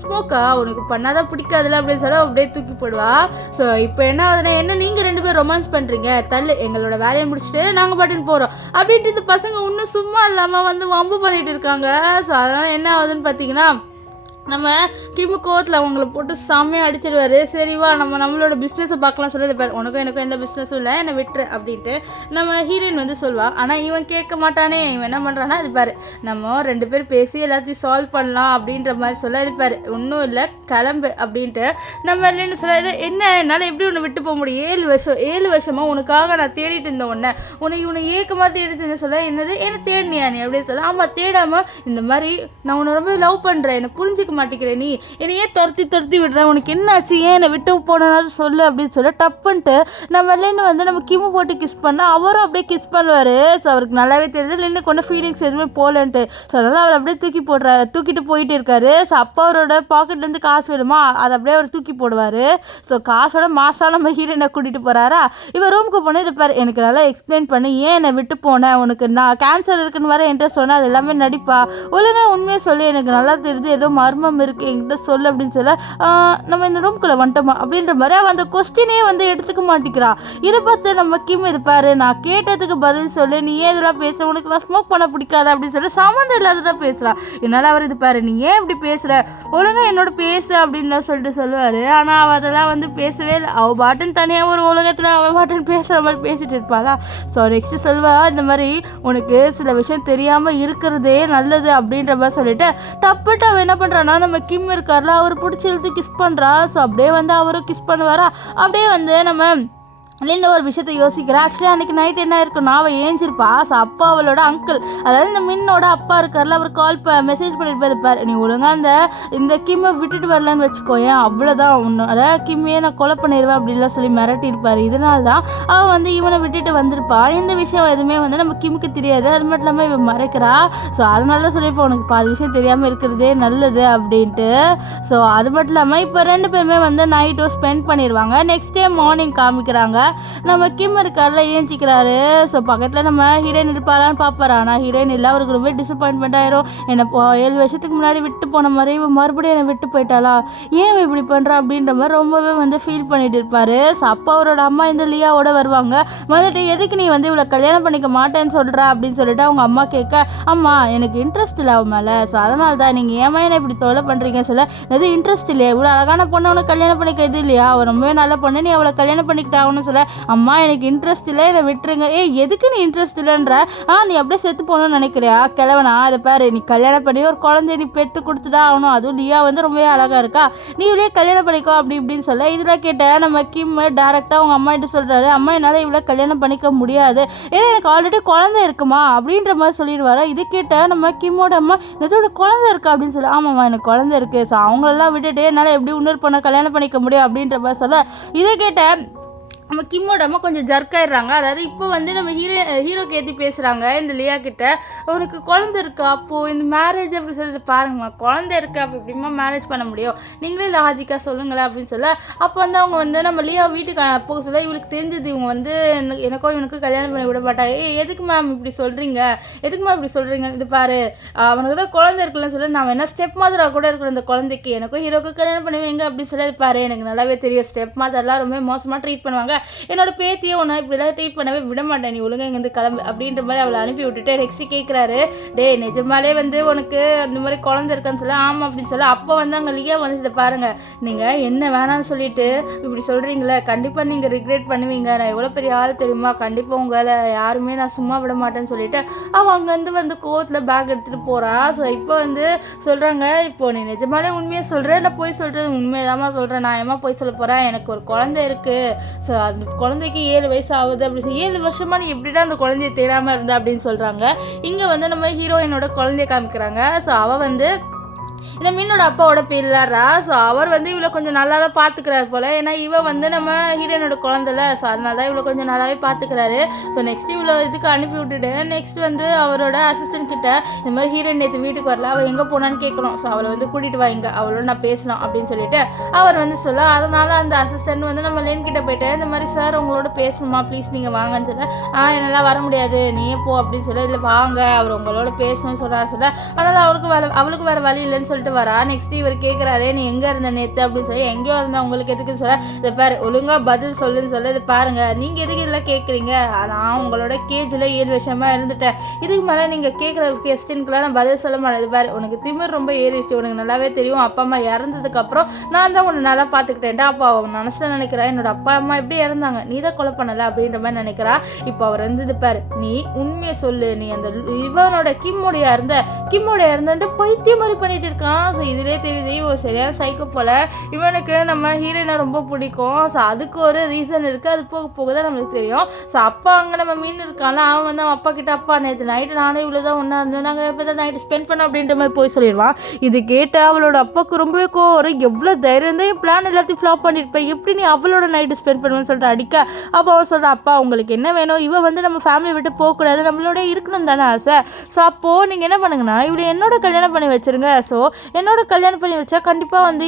ஸ்மோக்கா உனக்கு பண்ணாதான் பிடிக்காதுல்ல அப்படின்னு சொல்ல அப்படியே தூக்கி போடுவா. ஸோ இப்போ என்ன ஆகுதுன்னா, என்ன நீங்கள் 2 பேரும் ரொமான்ஸ் பண்ணுறீங்க, தள்ளு எங்களோட வேலையை முடிச்சுட்டு நாங்கள் பாட்டுன்னு போகிறோம் அப்படின்ட்டு இந்த பசங்க இன்னும் சும்மா இல்லாமல் வந்து வம்பு பண்ணிட்டு இருக்காங்க. ஸோ அதனால் என்ன ஆகுதுன்னு பார்த்தீங்கன்னா நம்ம கிமு கோவத்தில் அவங்கள போட்டு செம்மையாக அடிச்சிடுவார். சரி வா நம்ம நம்மளோட பிஸ்னஸை பார்க்கலாம் சொல்லி பாரு, உனக்கும் எனக்கும் எந்த பிஸ்னஸும் இல்லை, என்னை விட்டுரு அப்படின்ட்டு நம்ம ஹீரோயின் வந்து சொல்லுவாள். ஆனால் இவன் கேட்க மாட்டானே. இவன் என்ன பண்ணுறான்னா இது பாரு, நம்ம 2 பேர் பேசி எல்லாத்தையும் சால்வ் பண்ணலாம் அப்படின்ற மாதிரி சொல்ல இருப்பார். ஒன்றும் இல்லை கிளம்பு அப்படின்ட்டு நம்ம இல்லைன்னு சொல்ல, என்ன என்னால் எப்படி உன்னை விட்டு போக முடியும், 7 வருஷமாக உனக்காக நான் தேடிட்டு இருந்தேன் உன்னை ஏக்கமாக தேடிட்டு சொல்ல, என்னது என்ன தேடினியா நீ அப்படின்னு சொல்ல, ஆமாம் தேடாமல் இந்த மாதிரி நான் உன்னை ரொம்ப லவ் பண்ணுறேன், என்னை புரிஞ்சிக்க மாட்டேங்கிறேன், நீ என்னையே துரத்தி விடுறேன், உனக்கு என்ன ஆச்சு, ஏன் என்னை விட்டு போனாலும் சொல்லு அப்படின்னு சொல்ல டப்புன்ட்டு நம்ம இல்லைன்னு வந்து நம்ம கிமு போட்டு கிஸ் பண்ணால் அவரும் அப்படியே கிஸ் பண்ணுவார். ஸோ அவருக்கு நல்லாவே தெரியுது இல்லைன்னு கொண்ட ஃபீலிங்ஸ் எதுவுமே போகலன்ட்டு. ஸோ அதனால் அவர் அப்படியே தூக்கிட்டு போயிட்டு இருக்காரு. ஸோ அப்போ அவரோட பாக்கெட்லேருந்து காசு வேணுமா அதை அப்படியே அவர் தூக்கி போடுவார். ஸோ காசோட மாதம் நம்ம ஹீரோயினை கூட்டிகிட்டு போகிறாரா. இவர் ரூமுக்கு போனே இருப்பார், எனக்கு நல்லா எக்ஸ்பிளைன் பண்ணி ஏன் என்னை விட்டு போனேன், உனக்கு நான் கேன்சர் இருக்குன்னு வர இன்ட்ரெஸ்ட் சொன்னால் அது எல்லாமே நடிப்பா, ஒழுங்காக உண்மையை சொல்லி எனக்கு நல்லா தெரியுது, ஏதோ மர்மம் இருக்குது என்கிட்ட சொல்லு அப்படின்னு சொல்ல, நம்ம இந்த ரூம்குள்ளே வந்துட்டோமா அப்படின்ற மாதிரி அவன் அந்த கொஸ்டினே வந்து எடுத்துக்க மாட்டேங்கிறா. இதை பார்த்து நம்ம கிம் இருப்பாரு, நான் கேட்டதுக்கு பதில் சொல்லு, நீ ஏன் இதெல்லாம் பேச, உனக்கு நான் ஸ்மோக் பண்ண பிடிக்காது அப்படின்னு சொல்லி சம்மந்தம் இல்லாததான் பேசுகிறான். என்னால் அவர் இது பாரு, நீ ஏன் இப்படி பேசுகிற, ஒழுங்காக என்னோட பேசு அப்படின்லாம் சொல்லிட்டு சொல்லுவார். ஆனால் அவள் அதெல்லாம் வந்து பேசவே இல்லை. அவள் பாட்டுன்னு தனியாக ஒரு உலகத்தில் அவள் பாட்டுன்னு பேசுகிற மாதிரி பேசிட்டு இருப்பாளா. ஸோ நெக்ஸ்ட்டு சொல்வா, இந்த மாதிரி உனக்கு சில விஷயம் தெரியாமல் இருக்கிறதே நல்லது அப்படின்ற மாதிரி சொல்லிட்டு டப்புட்டு அவன் என்ன பண்ணுறான்னா நம்ம கிம் இருக்கார்ல அவர் பிடிச்சி இழுத்து கிஸ் பண்ணுறா. ஸோ அப்படியே வந்து அவரும் கிஸ் பண்ணுவாரா. அப்படியே வந்து நம்ம இல்லைன்னு ஒரு விஷயத்த யோசிக்கிறேன். ஆக்சுவலி அன்றைக்கி நைட் என்ன இருக்குன்னா அவள் ஏஞ்சிருப்பா. ஸோ அப்பா அவளோட அங்கிள், அதாவது இந்த மின்னோட அப்பா இருக்கார்ல, அவர் மெசேஜ் பண்ணிட்டு இருப்பார், நீ ஒழுங்காக இந்த கிம்மை விட்டுட்டு வரலன்னு வச்சுக்கோயேன், அவ்வளோதான் உன்னோட கிம்மையே நான் கொலை பண்ணிடுவேன் அப்படின்லாம் சொல்லி மிரட்டியிருப்பார். இதனால தான் அவள் வந்து இவனை விட்டுட்டு வந்திருப்பா. இந்த விஷயம் எதுவுமே வந்து நம்ம கிம்முக்கு தெரியாது, அது மட்டும் இல்லாமல் இவன் மறைக்கிறா. ஸோ அதனால தான் சொல்லியிருப்போம் உனக்கு பாதி விஷயம் தெரியாமல் இருக்கிறதே நல்லது அப்படின்ட்டு. ஸோ அது மட்டும் இல்லாமல் இப்போ 2 பேருமே வந்து நைட்டும் ஸ்பெண்ட் பண்ணிடுவாங்க. நெக்ஸ்ட் டே மார்னிங் காமிக்கிறாங்க, நம்ம கிம் இருக்கார்ல ஏஞ்சிக்கிறாரு. ஸோ பக்கத்தில் நம்ம ஹீரோயின் இருப்பாரான்னு பார்ப்பாரு. ஆனால் ஹீரோயின் இல்லை. அவருக்கு ரொம்ப டிசப்பாயின்மெண்ட் ஆயிரும். என்னை 7 வருஷத்துக்கு முன்னாடி விட்டு போன மாதிரி இவன் மறுபடியும் என்னை விட்டு போயிட்டாளா, ஏன் இப்படி பண்ணுறா அப்படின்ற மாதிரி ரொம்பவே வந்து ஃபீல் பண்ணிட்டு இருப்பாரு. ஸோ அப்போ அவரோட அம்மா இந்த லியாவோட வருவாங்க. வந்துட்டு எதுக்கு நீ வந்து இவ்வளோ கல்யாணம் பண்ணிக்க மாட்டேன்னு சொல்கிற அப்படின்னு சொல்லிட்டு அவங்க அம்மா கேட்க, அம்மா எனக்கு இன்ட்ரெஸ்ட் இல்லை அவன் மேலே, ஸோ அதனால தான் நீங்கள் ஏமா என்ன இப்படி தொலை பண்ணுறீங்கன்னு சொல்ல, எதுவும் இன்ட்ரெஸ்ட் இல்லையா, இவ்வளோ அழகான பொண்ணை அவனை கல்யாணம் பண்ணிக்க இது இல்லையா, அவன் ரொம்பவே நல்ல பொண்ணு, நீ அவளை கல்யாணம் பண்ணிக்கிட்டாங்கன்னு சொல்ல, அம்மா எனக்கு இன்ட்ரெஸ்ட் இல்லை, என்னை விட்டுருங்க. எதுக்கு நீ இன்ட்ரெஸ்ட் இல்லைன்ற, நீ அப்படியே செத்து போகணும்னு நினைக்கிறியா கிழவனா, அதை பாரு, நீ கல்யாணம் பண்ணி ஒரு குழந்தைய நீ பெற்று கொடுத்துதான் ஆகணும், அதுவும் லியா வந்து ரொம்பவே அழகாக இருக்கா, நீ இவ்வளோ கல்யாணம் பண்ணிக்கோ அப்படி இப்படின்னு சொல்ல, இதில் கேட்ட நம்ம கிம் டேரெக்டாக அவங்க அம்மா கிட்ட சொல்கிறாரு, அம்மா என்னால் இவ்வளோ கல்யாணம் பண்ணிக்க முடியாது, ஏன்னா எனக்கு ஆல்ரெடி குழந்தை இருக்குமா அப்படின்ற மாதிரி சொல்லிடுவாரு. இது கேட்ட நம்ம கிம்மோட அம்மா இதோட குழந்தை இருக்கா அப்படின்னு சொல்ல, ஆமாம்மா எனக்கு குழந்தை இருக்குது, ஸோ அவங்களெல்லாம் விட்டுட்டு என்னால் எப்படி இன்னொரு பொண்ணை கல்யாணம் பண்ணிக்க முடியும் அப்படின்ற மாதிரி சொல்ல, இதை கேட்ட நம்ம கிம்மோட அம்மா கொஞ்சம் ஜர்க்காயிடுறாங்க. அதாவது இப்போ வந்து நம்ம ஹீரோக்கு ஏற்றி பேசுகிறாங்க இந்த லியா கிட்ட, உனக்கு குழந்தை இருக்கா, அப்போது இந்த மேரேஜ் அப்படி சொல்லிட்டு பாருங்கம்மா, குழந்தை இருக்கா அப்போ எப்படிமா மேரேஜ் பண்ண முடியும், நீங்களே லாஜிக்காக சொல்லுங்களேன் அப்படின்னு சொல்ல, அப்போ வந்து அவங்க வந்து நம்ம லியா வீட்டுக்கு போக சொல்ல, இவளுக்கு தெரிஞ்சது இவங்க வந்து எனக்கோ இவனுக்கு கல்யாணம் பண்ணி விட மாட்டாங்க. எதுக்கு மேம் இப்படி சொல்கிறீங்க, எதுக்குமா இப்படி சொல்கிறீங்க, இது பாரு அவனுக்கு தான் குழந்தை இருக்குல்லன்னு சொல்ல, நான் என்ன ஸ்டெப் மாதராக கூட இருக்கிற இந்த குழந்தைக்கு எனக்கும் ஹீரோக்கு கல்யாணம் பண்ணுவீங்க அப்படின்னு சொல்லி, பாரு எனக்கு நல்லாவே தெரியும் ஸ்டெப் மாதர்லாம் ரொம்ப மோசமாக ட்ரீட் பண்ணுவாங்க, என்னோட பேத்தியை உன்னை இப்படிலாம் ட்ரீட் பண்ணவே விட மாட்டேன், நீ ஒழுங்காக இங்கேருந்து கிளம்பு அப்படின்ற மாதிரி அவளை அனுப்பி விட்டுட்டு நெக்ஸ்ட் கேட்குறாரு, டே நிஜமாலே வந்து உனக்கு அந்த மாதிரி குழந்தை இருக்கான்னு சொல்ல, ஆமாம் அப்படின்னு சொல்ல, அப்போ வந்து அங்கே லியா வந்து இதை பாருங்கள், நீங்கள் என்ன வேணான்னு சொல்லிட்டு இப்படி சொல்கிறீங்களே, கண்டிப்பாக நீங்கள் ரிக்ரெட் பண்ணுவீங்க, நான் எவ்வளோ பெரிய ஆள் தெரியுமா, கண்டிப்பாக உங்களை யாருமே நான் சும்மா விட மாட்டேன்னு சொல்லிட்டு அவள் அங்கேருந்து வந்து கோவத்தில் பேக் எடுத்துகிட்டு போகிறா. ஸோ இப்போ வந்து சொல்கிறாங்க, இப்போ நீ நிஜமாலே உண்மையாக சொல்கிறேன், நான் போய் சொல்கிறது உண்மையதாம்மா சொல்கிறேன், நான் ஏமா போய் சொல்ல போகிறேன், எனக்கு ஒரு குழந்தை இருக்குது, ஸோ அது குழந்தைக்கு 7 வயசு ஆகுது அப்படின்னு சொல்லி, 7 வருஷமாக நீ எப்படிடா அந்த குழந்தைய தேடாமல் இருந்தா அப்படின்னு சொல்கிறாங்க. இங்கே வந்து நம்ம ஹீரோயினோட குழந்தைய காமிக்கிறாங்க. ஸோ அவள் வந்து இந்த மீனோட அப்பாவோட பேர்லாரா. ஸோ அவர் வந்து இவ்வளோ கொஞ்சம் நல்லா தான் பார்த்துக்கிறாரு போல், ஏன்னா இவன் வந்து நம்ம ஹீரோயினோட குழந்தைல, ஸோ அதனால தான் இவ்வளோ கொஞ்சம் நல்லாவே பார்த்துக்கிறாரு. ஸோ நெக்ஸ்ட் இவ்வளோ இதுக்கு அனுப்பி விட்டுட்டு நெக்ஸ்ட் வந்து அவரோட அசிஸ்டன்ட் கிட்ட இந்த மாதிரி ஹீரோயின் நேற்று வீட்டுக்கு வரல, அவள் எங்கே போனான்னு கேட்கணும், ஸோ அவளை வந்து கூட்டிகிட்டு வாங்க, அவளோட நான் பேசணும் அப்படின்னு சொல்லிட்டு அவர் வந்து சொல்ல, அதனால் அந்த அசிஸ்டன்ட் வந்து நம்ம லேன் கிட்ட போயிட்டு இந்த மாதிரி சார் உங்களோட பேசணுமா ப்ளீஸ் நீங்கள் வாங்கன்னு சொல்ல, என்னால் வர முடியாது நீயே போ அப்படின்னு சொல்ல, இல்லை வாங்க அவர் உங்களோட பேசணும்னு சொல்ல, அதனால் அவளுக்கு வேறு வழி இல்லைன்னு சொல்லி சொல்லிட்டு வரா. நெக்ஸ்ட் இவர் கேட்குறாரு, நீ எங்கே இருந்த நேற்று அப்படின்னு சொல்லி. எங்கேயோ இருந்தா உங்களுக்கு எதுக்குன்னு சொல்ல, இதை பாரு ஒழுங்காக பதில் சொல்லுன்னு சொல்ல, இது பாருங்க நீங்கள் எதுக்கு இல்லை கேட்குறீங்க, நான் உங்களோட கேஜில் 7 வருஷமாக இருந்துட்டேன், இதுக்கு மேலே நீங்கள் கேட்குற கொஸ்டின்குலாம் நான் பதில் சொல்ல மாட்டேன். இது பாரு உனக்கு திமிர் ரொம்ப ஏறிடுச்சு, உனக்கு நல்லாவே தெரியும் அப்பா அம்மா இறந்ததுக்கப்புறம் நான் தான் உன்னை நல்லா பார்த்துக்கிட்டேன்டா. அப்போ அவன் மனசில் நினைக்கிறா என்னோட அப்பா அம்மா எப்படி இறந்தாங்க, நீ தான் கொலை பண்ணலை அப்படின்ற மாதிரி நினைக்கிறா. இப்போ அவர் வந்து இது பாரு நீ உண்மையை சொல்லு, நீ அந்த இவனோட கிம்மோடைய இருந்துட்டு பைத்தியம் மாதிரி பண்ணிட்டு இருக்கான். ஸோ இதிலே தெரியுது இவன் சரியான சைக்கோ போல. இவனுக்கு நம்ம ஹீரோயினை ரொம்ப பிடிக்கும். ஸோ அதுக்கு ஒரு ரீசன் இருக்குது, அது போக போக தான் நம்மளுக்கு தெரியும். ஸோ அப்பா அங்கே நம்ம மீன் இருக்கான்ல, அவன் வந்து அவன் அப்பா கிட்ட அப்பா நேற்று நைட்டு நானும் இவ்வளோ தான் ஒன்றா இருந்தோம், நாங்கள் இப்போ தான் நைட்டு ஸ்பெண்ட் பண்ணோம் அப்படின்ற மாதிரி போய் சொல்லிடுவான். இது கேட்டு அவளோட அப்பாவுக்கு ரொம்பவே கோவம், எவ்வளோ தைரியம் தான் பிளான் எல்லாத்தையும் ஃப்ளாப் பண்ணியிருப்பேன், எப்படி நீ அவளோட நைட்டு ஸ்பெண்ட் பண்ணுவேன்னு சொல்லிட்டு அடிக்க. அப்போ அவன் சொல்கிறான், அப்பா உங்களுக்கு என்ன வேணும், இவன் வந்து நம்ம ஃபேமிலி விட்டு போகக்கூடாது, நம்மளோட இருக்கணும் தானே ஆசை. ஸோ அப்போது நீங்கள் என்ன பண்ணுங்கன்னா இவளை என்னோட கல்யாணம் பண்ணி வச்சுருங்க. ஸோ என்னோட கல்யாணம் பண்ணி வச்சா கண்டிப்பாக வந்து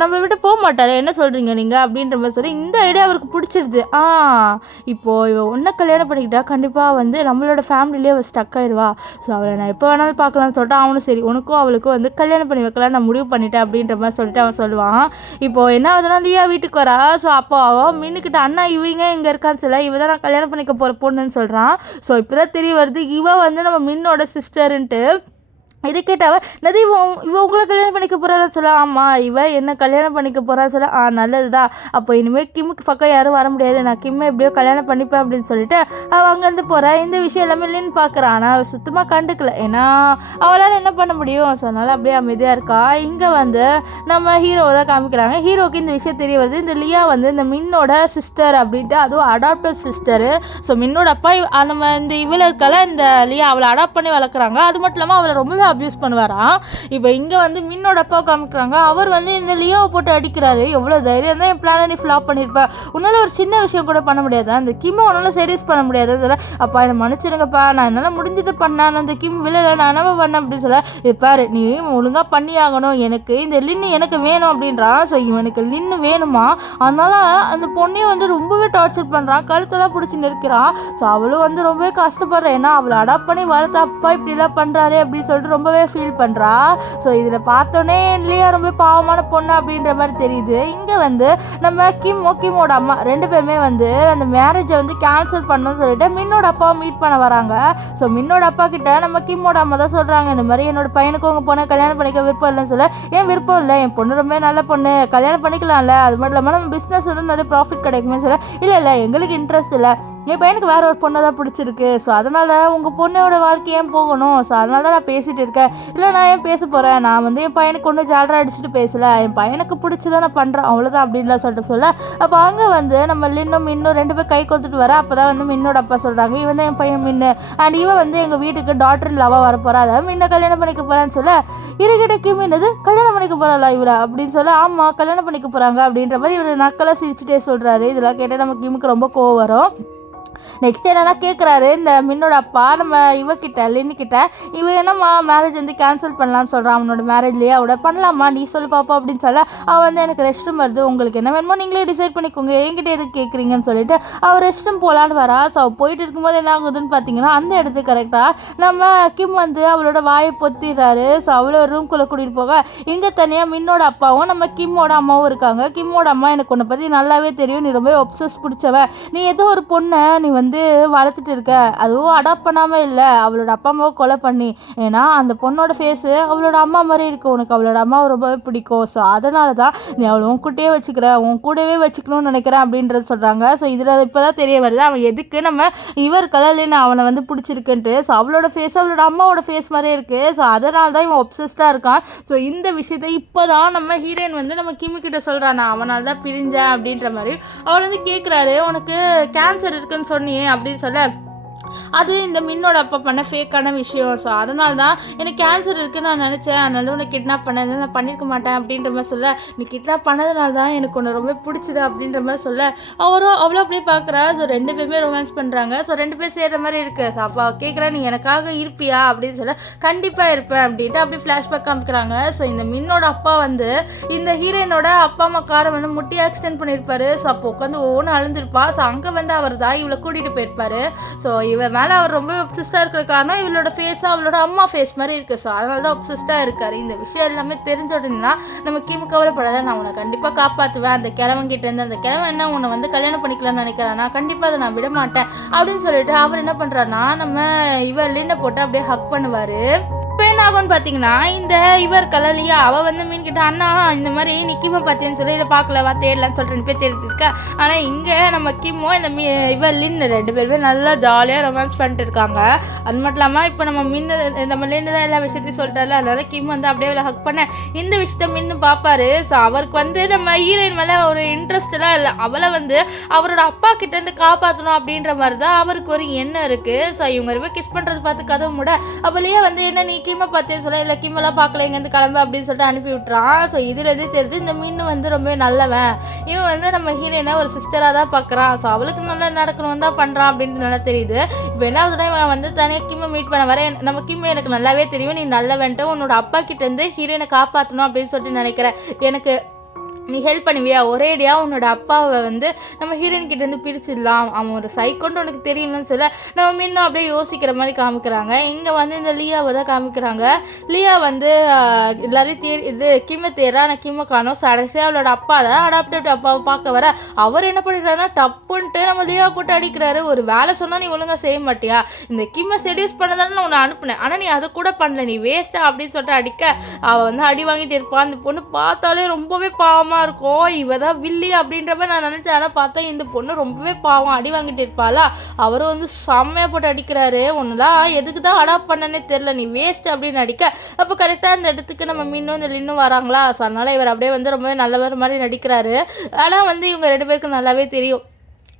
நம்மளை விட்டு போக மாட்டாள், என்ன சொல்கிறீங்க நீங்கள் அப்படின்ற மாதிரி சொல்லி இந்த ஐடியா அவருக்கு பிடிச்சிருது. இப்போது இவள் ஒன்றை கல்யாணம் பண்ணிக்கிட்டா கண்டிப்பாக வந்து நம்மளோட ஃபேமிலியிலே அவள் ஸ்டக் ஆயிடுவா. ஸோ அவளை நான் எப்போ வேணாலும் பார்க்கலான்னு சொல்லிட்டு அவனும் சரி உனக்கும் அவளுக்கும் வந்து கல்யாணம் பண்ணி வைக்கலாம் நான் முடிவு பண்ணிட்டேன் அப்படின்ற மாதிரி சொல்லிட்டு அவன் சொல்லுவான். இப்போது என்ன ஆகுதுன்னா லியா வீட்டுக்கு வரா. ஸோ அப்போ அவள் மீனுக்கிட்ட அண்ணா இவங்க இங்கே இருக்கான்னு சொல்ல, இவ தான் நான் கல்யாணம் பண்ணிக்க போகிற பொண்ணுன்னு சொல்கிறான். ஸோ இப்போ தான் தெரிய வருது இவ வந்து நம்ம மின்னோட சிஸ்டருன்ட்டு. இது கேட்டாவ நதி இவ உங்களை கல்யாணம் பண்ணிக்க போகிறான்னு சொல்ல, ஆமாம் இவ என்ன கல்யாணம் பண்ணிக்க போகிறான்னு சொல்ல, நல்லது தான், அப்போ இனிமேல் கிம்முக்கு பக்கம் யாரும் வர முடியாது, நான் கிம்மை எப்படியோ கல்யாணம் பண்ணிப்பேன் அப்படின்னு சொல்லிட்டு அவள் அங்கேருந்து போகிறா. இந்த விஷயம் எல்லாமே இல்லைன்னு பார்க்குறான். ஆனால் அவள் சுத்தமாக கண்டுக்கல, ஏன்னா அவளால் என்ன பண்ண முடியும். ஸோ அதனால் அப்படியே அமைதியாக இருக்கா. இங்கே வந்து நம்ம ஹீரோவை தான் காமிக்கிறாங்க. ஹீரோவுக்கு இந்த விஷயம் தெரிய வருது, இந்த லியா வந்து இந்த மின்னோட சிஸ்டர் அப்படின்ட்டு, அதுவும் அடாப்டட் சிஸ்டரு. ஸோ மின்னோட அப்பா நம்ம இந்த இவளை இருக்கால இந்த லியா அவளை அடாப்ட் பண்ணி வளர்க்குறாங்க. அது மட்டும் இல்லாமல் அவளை ரொம்பவே அப்யூஸ் பண்ணுவாராம். இப்போ இங்கே வந்து மின்னோட அப்பா காமிக்கிறாங்க. அவர் வந்து இந்த லியோவை போட்டு அடிக்கிறாரு. எவ்வளோ தைரியம் தான் என் பிளானை நீ ஃப்ளாப் பண்ணியிருப்பா, உன்னால் ஒரு சின்ன விஷயம் கூட பண்ண முடியாது, அந்த கிம்மை உன்னால் செடியூஸ் பண்ண முடியாது. அதில் அப்பா என்னை மன்னிச்சிருங்கப்பா, நான் என்னால் முடிஞ்சது பண்ணேன், அந்த கிம் விழலை நான் என்ன பண்ணேன் அப்படின்னு சொல்ல, பாரு நீ ஒழுங்காக பண்ணி ஆகணும், எனக்கு இந்த லின்னு எனக்கு வேணும் அப்படின்றான். ஸோ இவனுக்கு லின்னு வேணுமா, அதனால அந்த பொண்ணையும் வந்து ரொம்பவே டார்ச்சர் பண்ணுறான், கழுத்தெல்லாம் பிடிச்சி நிற்கிறான். ஸோ அவளும் வந்து ரொம்பவே கஷ்டப்படுறேன், ஏன்னா அவளை அடாப்ட் பண்ணி வளர்த்த அப்பா இப்படிலாம் பண்ணுறாரு அப்படின்னு சொல்லிட்டு ரொம்பவே ஃபீல் பண்ணுறா. ஸோ இதில் பார்த்தோன்னே இல்லையா ரொம்ப பாவமான பொண்ணு அப்படின்ற மாதிரி தெரியுது. இங்கே வந்து நம்ம கிம்மோட அம்மா 2 பேருமே வந்து அந்த மேரேஜை வந்து கேன்சல் பண்ணணும்னு சொல்லிட்டு மின்னோட அப்பாவை மீட் பண்ண வராங்க. ஸோ மின்னோட அப்பா கிட்ட நம்ம கிம்மோட அம்மா தான் சொல்கிறாங்க, இந்த மாதிரி என்னோட பையனுக்கு உங்கள் பொண்ணை கல்யாணம் பண்ணிக்க விருப்பம் இல்லைன்னு சொல்ல, ஏன் விருப்பம் இல்லை, என் பொண்ணு ரொம்ப நல்ல பொண்ணு, கல்யாணம் பண்ணிக்கலாம்ல, அது மட்டும் இல்லாமல் நம்ம பிஸ்னஸ் வந்து நிறைய ப்ராஃபிட் கிடைக்குமே சொல்ல, இல்லை எங்களுக்கு இன்ட்ரெஸ்ட் இல்லை, என் பையனுக்கு வேறு ஒரு பொண்ணை தான் பிடிச்சிருக்கு, ஸோ அதனால் உங்கள் பொண்ணோட வாழ்க்கை ஏன் போகணும், ஸோ அதனால தான் நான் பேசிகிட்டு இருக்கேன், இல்லை நான் ஏன் பேச போகிறேன், நான் வந்து என் பையனுக்கு ஒன்று ஜாலராக அடிச்சுட்டு பேசலை, என் பையனுக்கு பிடிச்சதான் நான் பண்ணுறேன் அவ்வளோதான் அப்படின்லாம் சொல்லிட்டு சொல்ல. அப்போ அங்கே வந்து நம்ம இன்னும் 2 பேர் கை கொடுத்துட்டு வர. அப்போ தான் வந்து மின்னோட அப்பா சொல்கிறாங்க, இவன் தான் என் பையன் மின்னு, அண்ட் இவன் வந்து எங்கள் வீட்டுக்கு டாக்டர் லவாக வர போகிறா, அதாவது மின்ன கல்யாணம் பண்ணிக்க போகிறான்னு சொல்ல, இருக்கிட்ட மின்னது கல்யாணம் பண்ணிக்க போகிறாளா இவளை அப்படின்னு சொல்ல, ஆமாம் கல்யாணம் பண்ணிக்க போகிறாங்க அப்படின்ற மாதிரி இவர் நக்கலாக சிரிச்சுட்டே சொல்கிறாரு. இதெல்லாம் கேட்டால் நம்ம கிம்முக்கு ரொம்ப கோவம் வரும். நெக்ஸ்ட் என்னன்னா கேட்குறாரு இந்த மின்னோட அப்பா நம்ம இவக்கிட்ட லின்னுக்கிட்ட, இவன் என்னம்மா மேரேஜ் வந்து கேன்சல் பண்ணலான்னு சொல்கிறான், அவனோட மேரேஜ்லேயே அவட பண்ணலாமா நீ சொல்லு பாப்பா அப்படின்னு சொல்ல, அவன் வந்து எனக்கு ரெஸ்ட் ரூம் வருது, உங்களுக்கு என்ன வேணுமோ நீங்களே டிசைட் பண்ணிக்கோங்க, என்கிட்ட எதுக்கு கேட்குறீங்கன்னு சொல்லிட்டு அவர் ரெஸ்ட் ரூம் போகலான்னு வரா. ஸோ அவள் போயிட்டு இருக்கும்போது என்ன ஆகுதுன்னு பார்த்தீங்கன்னா அந்த இடத்துக்கு கரெக்டாக நம்ம கிம் வந்து அவளோட வாயை பொத்திடுறாரு. ஸோ அவளை ரூம்குள்ளே கூட்டிகிட்டு போக இங்கே தனியாக மின்னோட அப்பாவும் நம்ம கிம்மோட அம்மாவும் இருக்காங்க. கிம்மோட அம்மா எனக்கு உன்னை பற்றி நல்லாவே தெரியும், நீ ரொம்ப ஒப்சஸ் பிடிச்சவ, நீ ஏதோ ஒரு பொண்ணை நீ வந்து வளர்த்துட்டு இருக்க, அதுவும் அடாப்ட் பண்ணாமல் இல்லை, அவளோட அப்பா அம்மாவை கொலை பண்ணி, ஏன்னா அந்த பொண்ணோட ஃபேஸு அவளோட அம்மா மாதிரி இருக்கு, உனக்கு அவளோட அம்மாவை ரொம்பவே பிடிக்கும், ஸோ அதனால தான் நீ அவளை உன் கூட்டயே வச்சுக்கிற, உன் கூடவே வச்சுக்கணும்னு நினைக்கிறேன் அப்படின்றது சொல்கிறாங்க. ஸோ இதில் இப்போ தான் தெரிய வருது அவன் எதுக்கு நம்ம இவர் கலர்லேன்னு அவனை வந்து பிடிச்சிருக்குன்ட்டு. ஸோ அவளோட ஃபேஸ் அவளோட அம்மாவோட ஃபேஸ் மாதிரியே இருக்குது, ஸோ அதனால தான் இவன் ஒப்சஸ்டாக இருக்கான். ஸோ இந்த விஷயத்தை இப்போ தான் நம்ம ஹீரோயின் வந்து நம்ம கிம்மிக்கிட்ட சொல்கிறான், நான் அவனால் தான் பிரிஞ்சேன் அப்படின்ற மாதிரி. அவர் வந்து கேட்குறாரு, உனக்கு கேன்சர் இருக்குன்னு சொன்னியே அப்படின்னு சொல்ல, அது இந்த மின்னோட அப்பா பண்ண ஃபேக்கான விஷயம், ஸோ அதனால தான் எனக்கு கேன்சர் இருக்குன்னு நான் நினச்சேன், அதனால உன்னை கிட்னாப் பண்ண, நான் பண்ணியிருக்க மாட்டேன் அப்படின்ற மாதிரி சொல்ல, நீ கிட்னாப் பண்ணதுனால தான் எனக்கு ஒன்று ரொம்ப பிடிச்சிது அப்படின்ற மாதிரி சொல்ல, அவ்வளோ அப்படியே பார்க்குறா. ஸோ 2 பேருமே ரொமான்ஸ் பண்ணுறாங்க. ஸோ 2 பேர் சேர்கிற மாதிரி இருக்குது. ஸோ அப்பா கேட்குறா, நீ எனக்காக இருப்பியா அப்படின்னு சொல்ல, கண்டிப்பாக இருப்பேன் அப்படின்ட்டு அப்படி ஃப்ளாஷ்பேக் காமிக்கிறாங்க. ஸோ இந்த மின்னோட அப்பா வந்து இந்த ஹீரோயினோட அப்பா அம்மா காரை வந்து முட்டி ஆக்சிடென்ட் பண்ணியிருப்பாரு. ஸோ அப்போ உட்காந்து ஒவ்வொன்று அழுந்திருப்பா. ஸோ அங்கே வந்து அவர் தான் இவளை கூட்டிகிட்டு போயிருப்பாரு. ஸோ இவன் மேலே அவர் ரொம்ப ஒப்சஸ்டாக இருக்கிற காரணம் இவளோட ஃபேஸாக அவளோட அம்மா ஃபேஸ் மாதிரி இருக்குது. ஸோ அதனால தான் ஒப்சஸ்டாக இருக்காரு. இந்த விஷயம் எல்லாமே தெரிஞ்ச உடனே நம்ம கிம் கவலைப்படாத, நான் உன்னை கண்டிப்பாக காப்பாற்றுவேன், அந்த கிழவங்கிட்டேருந்து. அந்த கிழவன் என்ன உன்னை வந்து கல்யாணம் பண்ணிக்கலாம்னு நினைக்கிறானா, கண்டிப்பாக அதை நான் விட மாட்டேன் அப்படின்னு சொல்லிட்டு அவர் என்ன பண்ணுறாருனா நம்ம இவன் லின்னை போட்டு அப்படியே ஹக் பண்ணுவார். இப்போ என்ன ஆகும்னு பார்த்தீங்கன்னா, இந்த இவர் கலலியா அவள் வந்து மீன் கிட்ட அண்ணா இந்த மாதிரி நீ கிம்மை பார்த்தேன்னு சொல்லி இதை பார்க்கல வா தேடலான்னு சொல்லிட்டு 2 பேர் தேடிட்டு இருக்கா. ஆனால் இங்கே நம்ம கிம்மோ இந்த இவர் லின்னு 2 பேருமே நல்லா ஜாலியாக ரொமான்ஸ் பண்ணிட்டு இருக்காங்க. அது மட்டும் இல்லாமல் இப்போ நம்ம லின்னு தான் எல்லா விஷயத்தையும் சொல்லிட்டாரு. அதனால கிம் வந்து அப்படியே ஹக் பண்ண இந்த விஷயத்த மின்னு பார்ப்பாரு. ஸோ அவருக்கு வந்து நம்ம ஹீரோயின் மேலே ஒரு இன்ட்ரெஸ்டெல்லாம் இல்லை, அவளை வந்து அவரோட அப்பா கிட்டேருந்து காப்பாற்றணும் அப்படின்ற மாதிரி தான் அவருக்கு ஒரு எண்ணம் இருக்குது. ஸோ இவங்க ரொம்ப கிஸ் பண்ணுறது பார்த்து கதவு மூட அவளையே வந்து என்ன நீ கிம்மை பார்த்தேன்னு சொல்ல, இல்லை கிம்மெல்லாம் பார்க்கல எங்கேருந்து கிளம்பு அப்படின்னு சொல்லிட்டு அனுப்பி விட்டுறான். ஸோ இதுலேருந்து தெரிஞ்சு இந்த மீன் வந்து ரொம்ப நல்லவன், இவன் வந்து நம்ம ஹீரோயினை ஒரு சிஸ்டராக தான் பார்க்குறான். ஸோ அவளுக்கு நல்லா நடக்கணும் தான் பண்ணுறான் அப்படின்ட்டு நல்லா தெரியுது. இப்போ என்ன ஆகுதுன்னா இவன் வந்து தனியாக கிம்மை மீட் பண்ண வர நம்ம கிம்மை எனக்கு நல்லாவே தெரியும், நீ நல்லவன்ட்டு உன்னோட அப்பா கிட்டேருந்து ஹீரோயினை காப்பாற்றணும் அப்படின்னு சொல்லிட்டு நினைக்கிறேன், எனக்கு நீ ஹெல்ப் பண்ணுவியா, ஒரேடியாக உன்னோட அப்பாவை வந்து நம்ம ஹீரோயின் கிட்டேருந்து பிரிச்சிடலாம், அவன் ஒரு சைக்கோன்னு உனக்கு தெரியலன்னு சொல்ல நம்ம முன்னும் அப்படியே யோசிக்கிற மாதிரி காமிக்கிறாங்க. இங்கே வந்து இந்த லியாவை தான் காமிக்கிறாங்க. லியா வந்து எல்லாரையும் கிம்மை தேடுறா, ஆனால் கிம்மை காணும். கடைசியாக அவளோட அப்பா தான் அடாப்டேட் அப்பாவை பார்க்க வர அவர் என்ன பண்ணிடுறாருன்னா டப்புன்ட்டு நம்ம லியாவை போட்டு அடிக்கிறாரு. ஒரு வேலை சொன்னால் நீ ஒழுங்காக செய்ய மாட்டியா, இந்த கிம்மை செடியூஸ் பண்ணதானே நான் உன்னை அனுப்புனேன், ஆனால் நீ அதை கூட பண்ணல, நீ வேஸ்ட்டா அப்படின்னு சொல்லிட்டு அடிக்க அவள் வந்து அடி வாங்கிட்டு இருப்பான். அந்த பொண்ணு பார்த்தாலே ரொம்பவே பாவமாக இருக்கும், இவ தான் வில்லி அப்படின்ற மாதிரி நான் நினைச்சேன். ஆனால் பார்த்தா இந்த பொண்ணு ரொம்பவே பாவம், அடி வாங்கிட்டு இருப்பாளா. அவரும் வந்து செம்மையா போட்டு அடிக்கிறாரு. ஒன்னுலாம் எதுக்கு தான் அடாப்ட் பண்ணனே தெரியல, நீ வேஸ்ட் அப்படின்னு அடிக்க அப்போ கரெக்டாக அந்த இடத்துக்கு நம்ம மின்னும் இந்த லின்னும் வராங்களா. ஸோ அதனால இவர் அப்படியே வந்து ரொம்பவே நல்லவர் மாதிரி நடிக்கிறாரு. ஆனால் வந்து இவங்க 2 பேருக்கும் நல்லாவே தெரியும்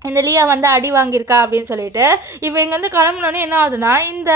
இந்த லியா வந்து அடி வாங்கியிருக்கா அப்படின்னு சொல்லிட்டு. இப்போ இங்கே வந்து கிளம்புனோடனே என்ன ஆகுதுன்னா இந்த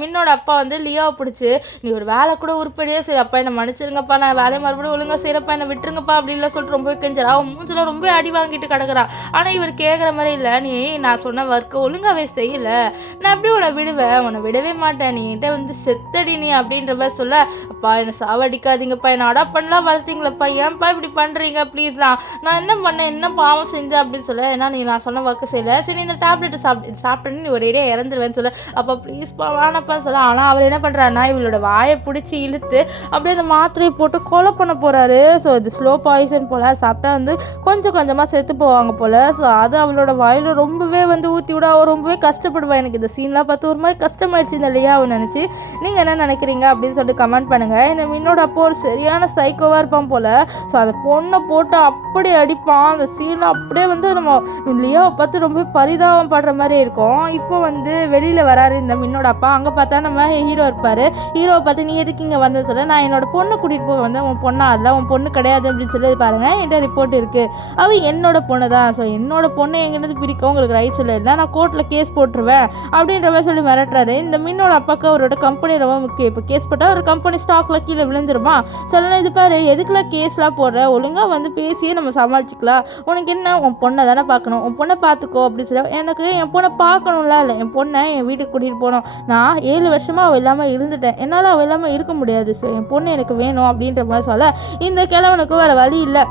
மின்னோட அப்பா வந்து லியாவை பிடிச்சி நீ ஒரு வேலை கூட உருப்படியாக சரி அப்பா என்னை மன்னிச்சிருங்கப்பா, நான் வேலையை மறுபடியும் ஒழுங்காக செய்கிறப்பா, என்னை விட்டுருங்கப்பா அப்படின்லாம் சொல்லிட்டு ரொம்பவே கெஞ்சரா. அவன் மூஞ்சில் ரொம்ப அடி வாங்கிட்டு கிடக்குறா. ஆனால் இவர் கேட்குற மாதிரி இல்லை, நீ நான் சொன்ன ஒர்க்கை ஒழுங்காகவே செய்யலை, நான் எப்படி உன்னை விடுவேன், உன்னை விடவே மாட்டேன், நீ என்கிட்ட வந்து செத்தடி நீ அப்படின்ற மாதிரி சொல்ல அப்பா என்னை சாவடிக்காதீங்கப்பா, என்னை அடாப்ட் பண்ணலாம் வளர்த்தீங்களப்பா, ஏன்ப்பா இப்படி பண்ணுறீங்க ப்ளீஸ் தான், நான் என்ன பண்ணேன் என்ன பாவம் செஞ்சேன் அப்படின்னு சொல்ல, ஏன்னா நீ நான் சொன்ன ஒர்க்கு செய்யலை, சரி இந்த டேப்லெட்டை சாப்பிட்டேன்னு நீ ஒரே இறந்துருவேன்னு சொல்ல அப்போ ப்ளீஸ்ப்பா வேணப்பான்னு சொல்ல. ஆனால் அவர் என்ன பண்ணுறாருன்னா இவளோட வாயை பிடிச்சி இழுத்து அப்படியே அந்த மாத்திரையை போட்டு கொலை பண்ண போகிறாரு. ஸோ இது ஸ்லோ பாய்சன் போல், சாப்பிட்டா வந்து கொஞ்சம் கொஞ்சமாக செத்து போவாங்க போல். ஸோ அது அவளோட வாயில் ரொம்பவே வந்து ஊற்றி விட அவள் ரொம்பவே கஷ்டப்படுவா. எனக்கு இந்த சீன்லாம் பார்த்து ஒரு மாதிரி கஷ்டமாயிடுச்சு இந்த லியாவை நினச்சி. நீங்கள் என்ன நினைக்கிறீங்க அப்படின்னு சொல்லிட்டு கமெண்ட் பண்ணுங்கள். இந்த மின்னோட அப்போ ஒரு சரியான சைக்கோவாக இருப்பான் போல். ஸோ அந்த பொண்ணை போட்டு அப்படி அடிப்பான். அந்த சீனில் அப்படியே வந்து நம்ம லியாவை பார்த்து ரொம்ப பரிதாபம் படுற மாதிரி இருக்கும். இப்போ வந்து வெளியில் வராரு இந்த மின்னோட அப்பா. அங்கே பார்த்தா நம்ம ஹீரோ இருப்பார். ஹீரோவை பார்த்து நீ எதுக்கு இங்கே வந்தது சொல்ல, நான் என்னோட பொண்ணை கூட்டிகிட்டு போக வந்தேன், உன் பொண்ணா இல்லை உன் பொண்ணு கிடையாது அப்படின்னு சொல்லி பாருங்கள் என்கிட்ட ரிப்போர்ட் இருக்குது, அவள் என்னோட பொண்ணு தான், ஸோ என்னோட பொண்ணை எங்கேருந்து பிரிக்க உங்களுக்கு ரைட்ஸ் இல்லை, நான் கோர்ட்டில் கேஸ் போட்டுருவேன் அப்படின்ற மாதிரி சொல்லி மிரட்டுறாரு. இந்த மின்னோட அப்பாவுக்கு அவரோட கம்பெனி ரொம்ப முக்கியம், இப்போ கேஸ் போட்டால் ஒரு கம்பெனி ஸ்டாக்ல கீழே விழுந்துருமா சொல்லலாம். இது பாரு எதுக்குலாம் கேஸ்லாம் போடுற, ஒழுங்காக வந்து பேசியே நம்ம சமாளிச்சிக்கலாம், உனக்கு என்ன உன் பொண்ணை தானே பார்க்கணும், உன் பொண்ணை பார்த்துக்கோ அப்படின்னு சொல்லி. எனக்கு என் பொண்ணை பார்க்கணும்ல, இல்லை என் பொண்ணை என் வீட்டுக்கு கூட்டிகிட்டு போகணும், நான் 7 வருஷமாக அவள் இல்லாமல் இருந்துட்டேன், என்னால் அவள் இல்லாமல் இருக்க முடியாது, ஸோ என் பொண்ணு எனக்கு வேணும் அப்படின்ற மாதிரி சொல்ல இந்த கிழவனுக்கு வேறு வழி இல்லை.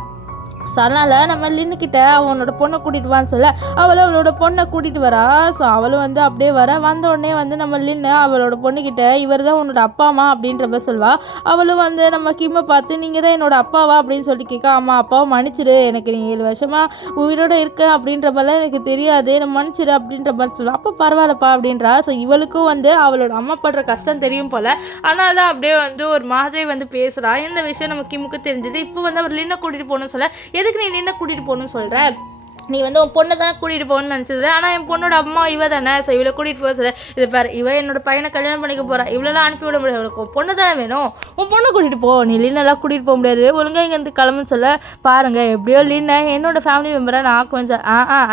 ஸோ அதனால் நம்ம லின்னுக்கிட்ட அவனோட பொண்ணை கூட்டிகிட்டு வான்னு சொல்ல அவளோட பொண்ணை கூட்டிகிட்டு வரா. ஸோ அவளும் வந்து அப்படியே வந்த உடனே வந்து நம்ம லின்னு அவளோட பொண்ணுக்கிட்ட இவர் தான் உன்னோட அப்பா அம்மா அப்படின்ற மாதிரி சொல்லுவாள். அவளும் வந்து நம்ம கிம்மை பார்த்து நீங்கள் தான் என்னோட அப்பாவா அப்படின்னு சொல்லி கேட்க, அம்மா அப்பாவை மன்னிச்சிரு, எனக்கு நீ 7 வருஷமாக உயிரோடு இருக்க அப்படின்ற மாதிரிலாம் எனக்கு தெரியாது, என்னை மன்னிச்சிரு அப்படின்ற மாதிரி சொல்லுவாள். அப்போ பரவாயில்லப்பா அப்படின்றா. ஸோ இவளுக்கும் வந்து அவளோட அம்மா படுற கஷ்டம் தெரியும் போல், ஆனால் தான் அப்படியே வந்து ஒரு மாதிரி வந்து பேசுகிறா. இந்த விஷயம் நம்ம கிம்முக்கு தெரிஞ்சது. இப்போ வந்து அவர் லின்னை கூட்டிகிட்டு போகணும்னு சொல்ல எதுக்கு நீ நின்று கூட்டிகிட்டு போகணும்னு சொல்கிற, நீ வந்து உன் பொண்ணை தானே கூட்டிகிட்டு போகணும்னு நினச்சது, ஆனால் என் பொண்ணோட அம்மா இவ தானே, ஸோ இவளை கூட்டிகிட்டு போக சொல்ல இது பாரு இவ என்னோட பையனை கல்யாணம் பண்ணிக்க போகிறா, இவ்வளோலாம் அனுப்பி விட முடியாது, உனக்கு உன் பொண்ணு தானே வேணும், உன் பொண்ணை கூட்டிகிட்டு போ, நீ லீனெல்லாம் கூட்டிகிட்டு போக முடியாது, ஒழுங்காக இங்கேருந்து கிளம்புன்னு சொல்ல பாருங்கள் எப்படியோ லீனை என்னோட ஃபேமிலி மெம்பரை நான் கொஞ்சம்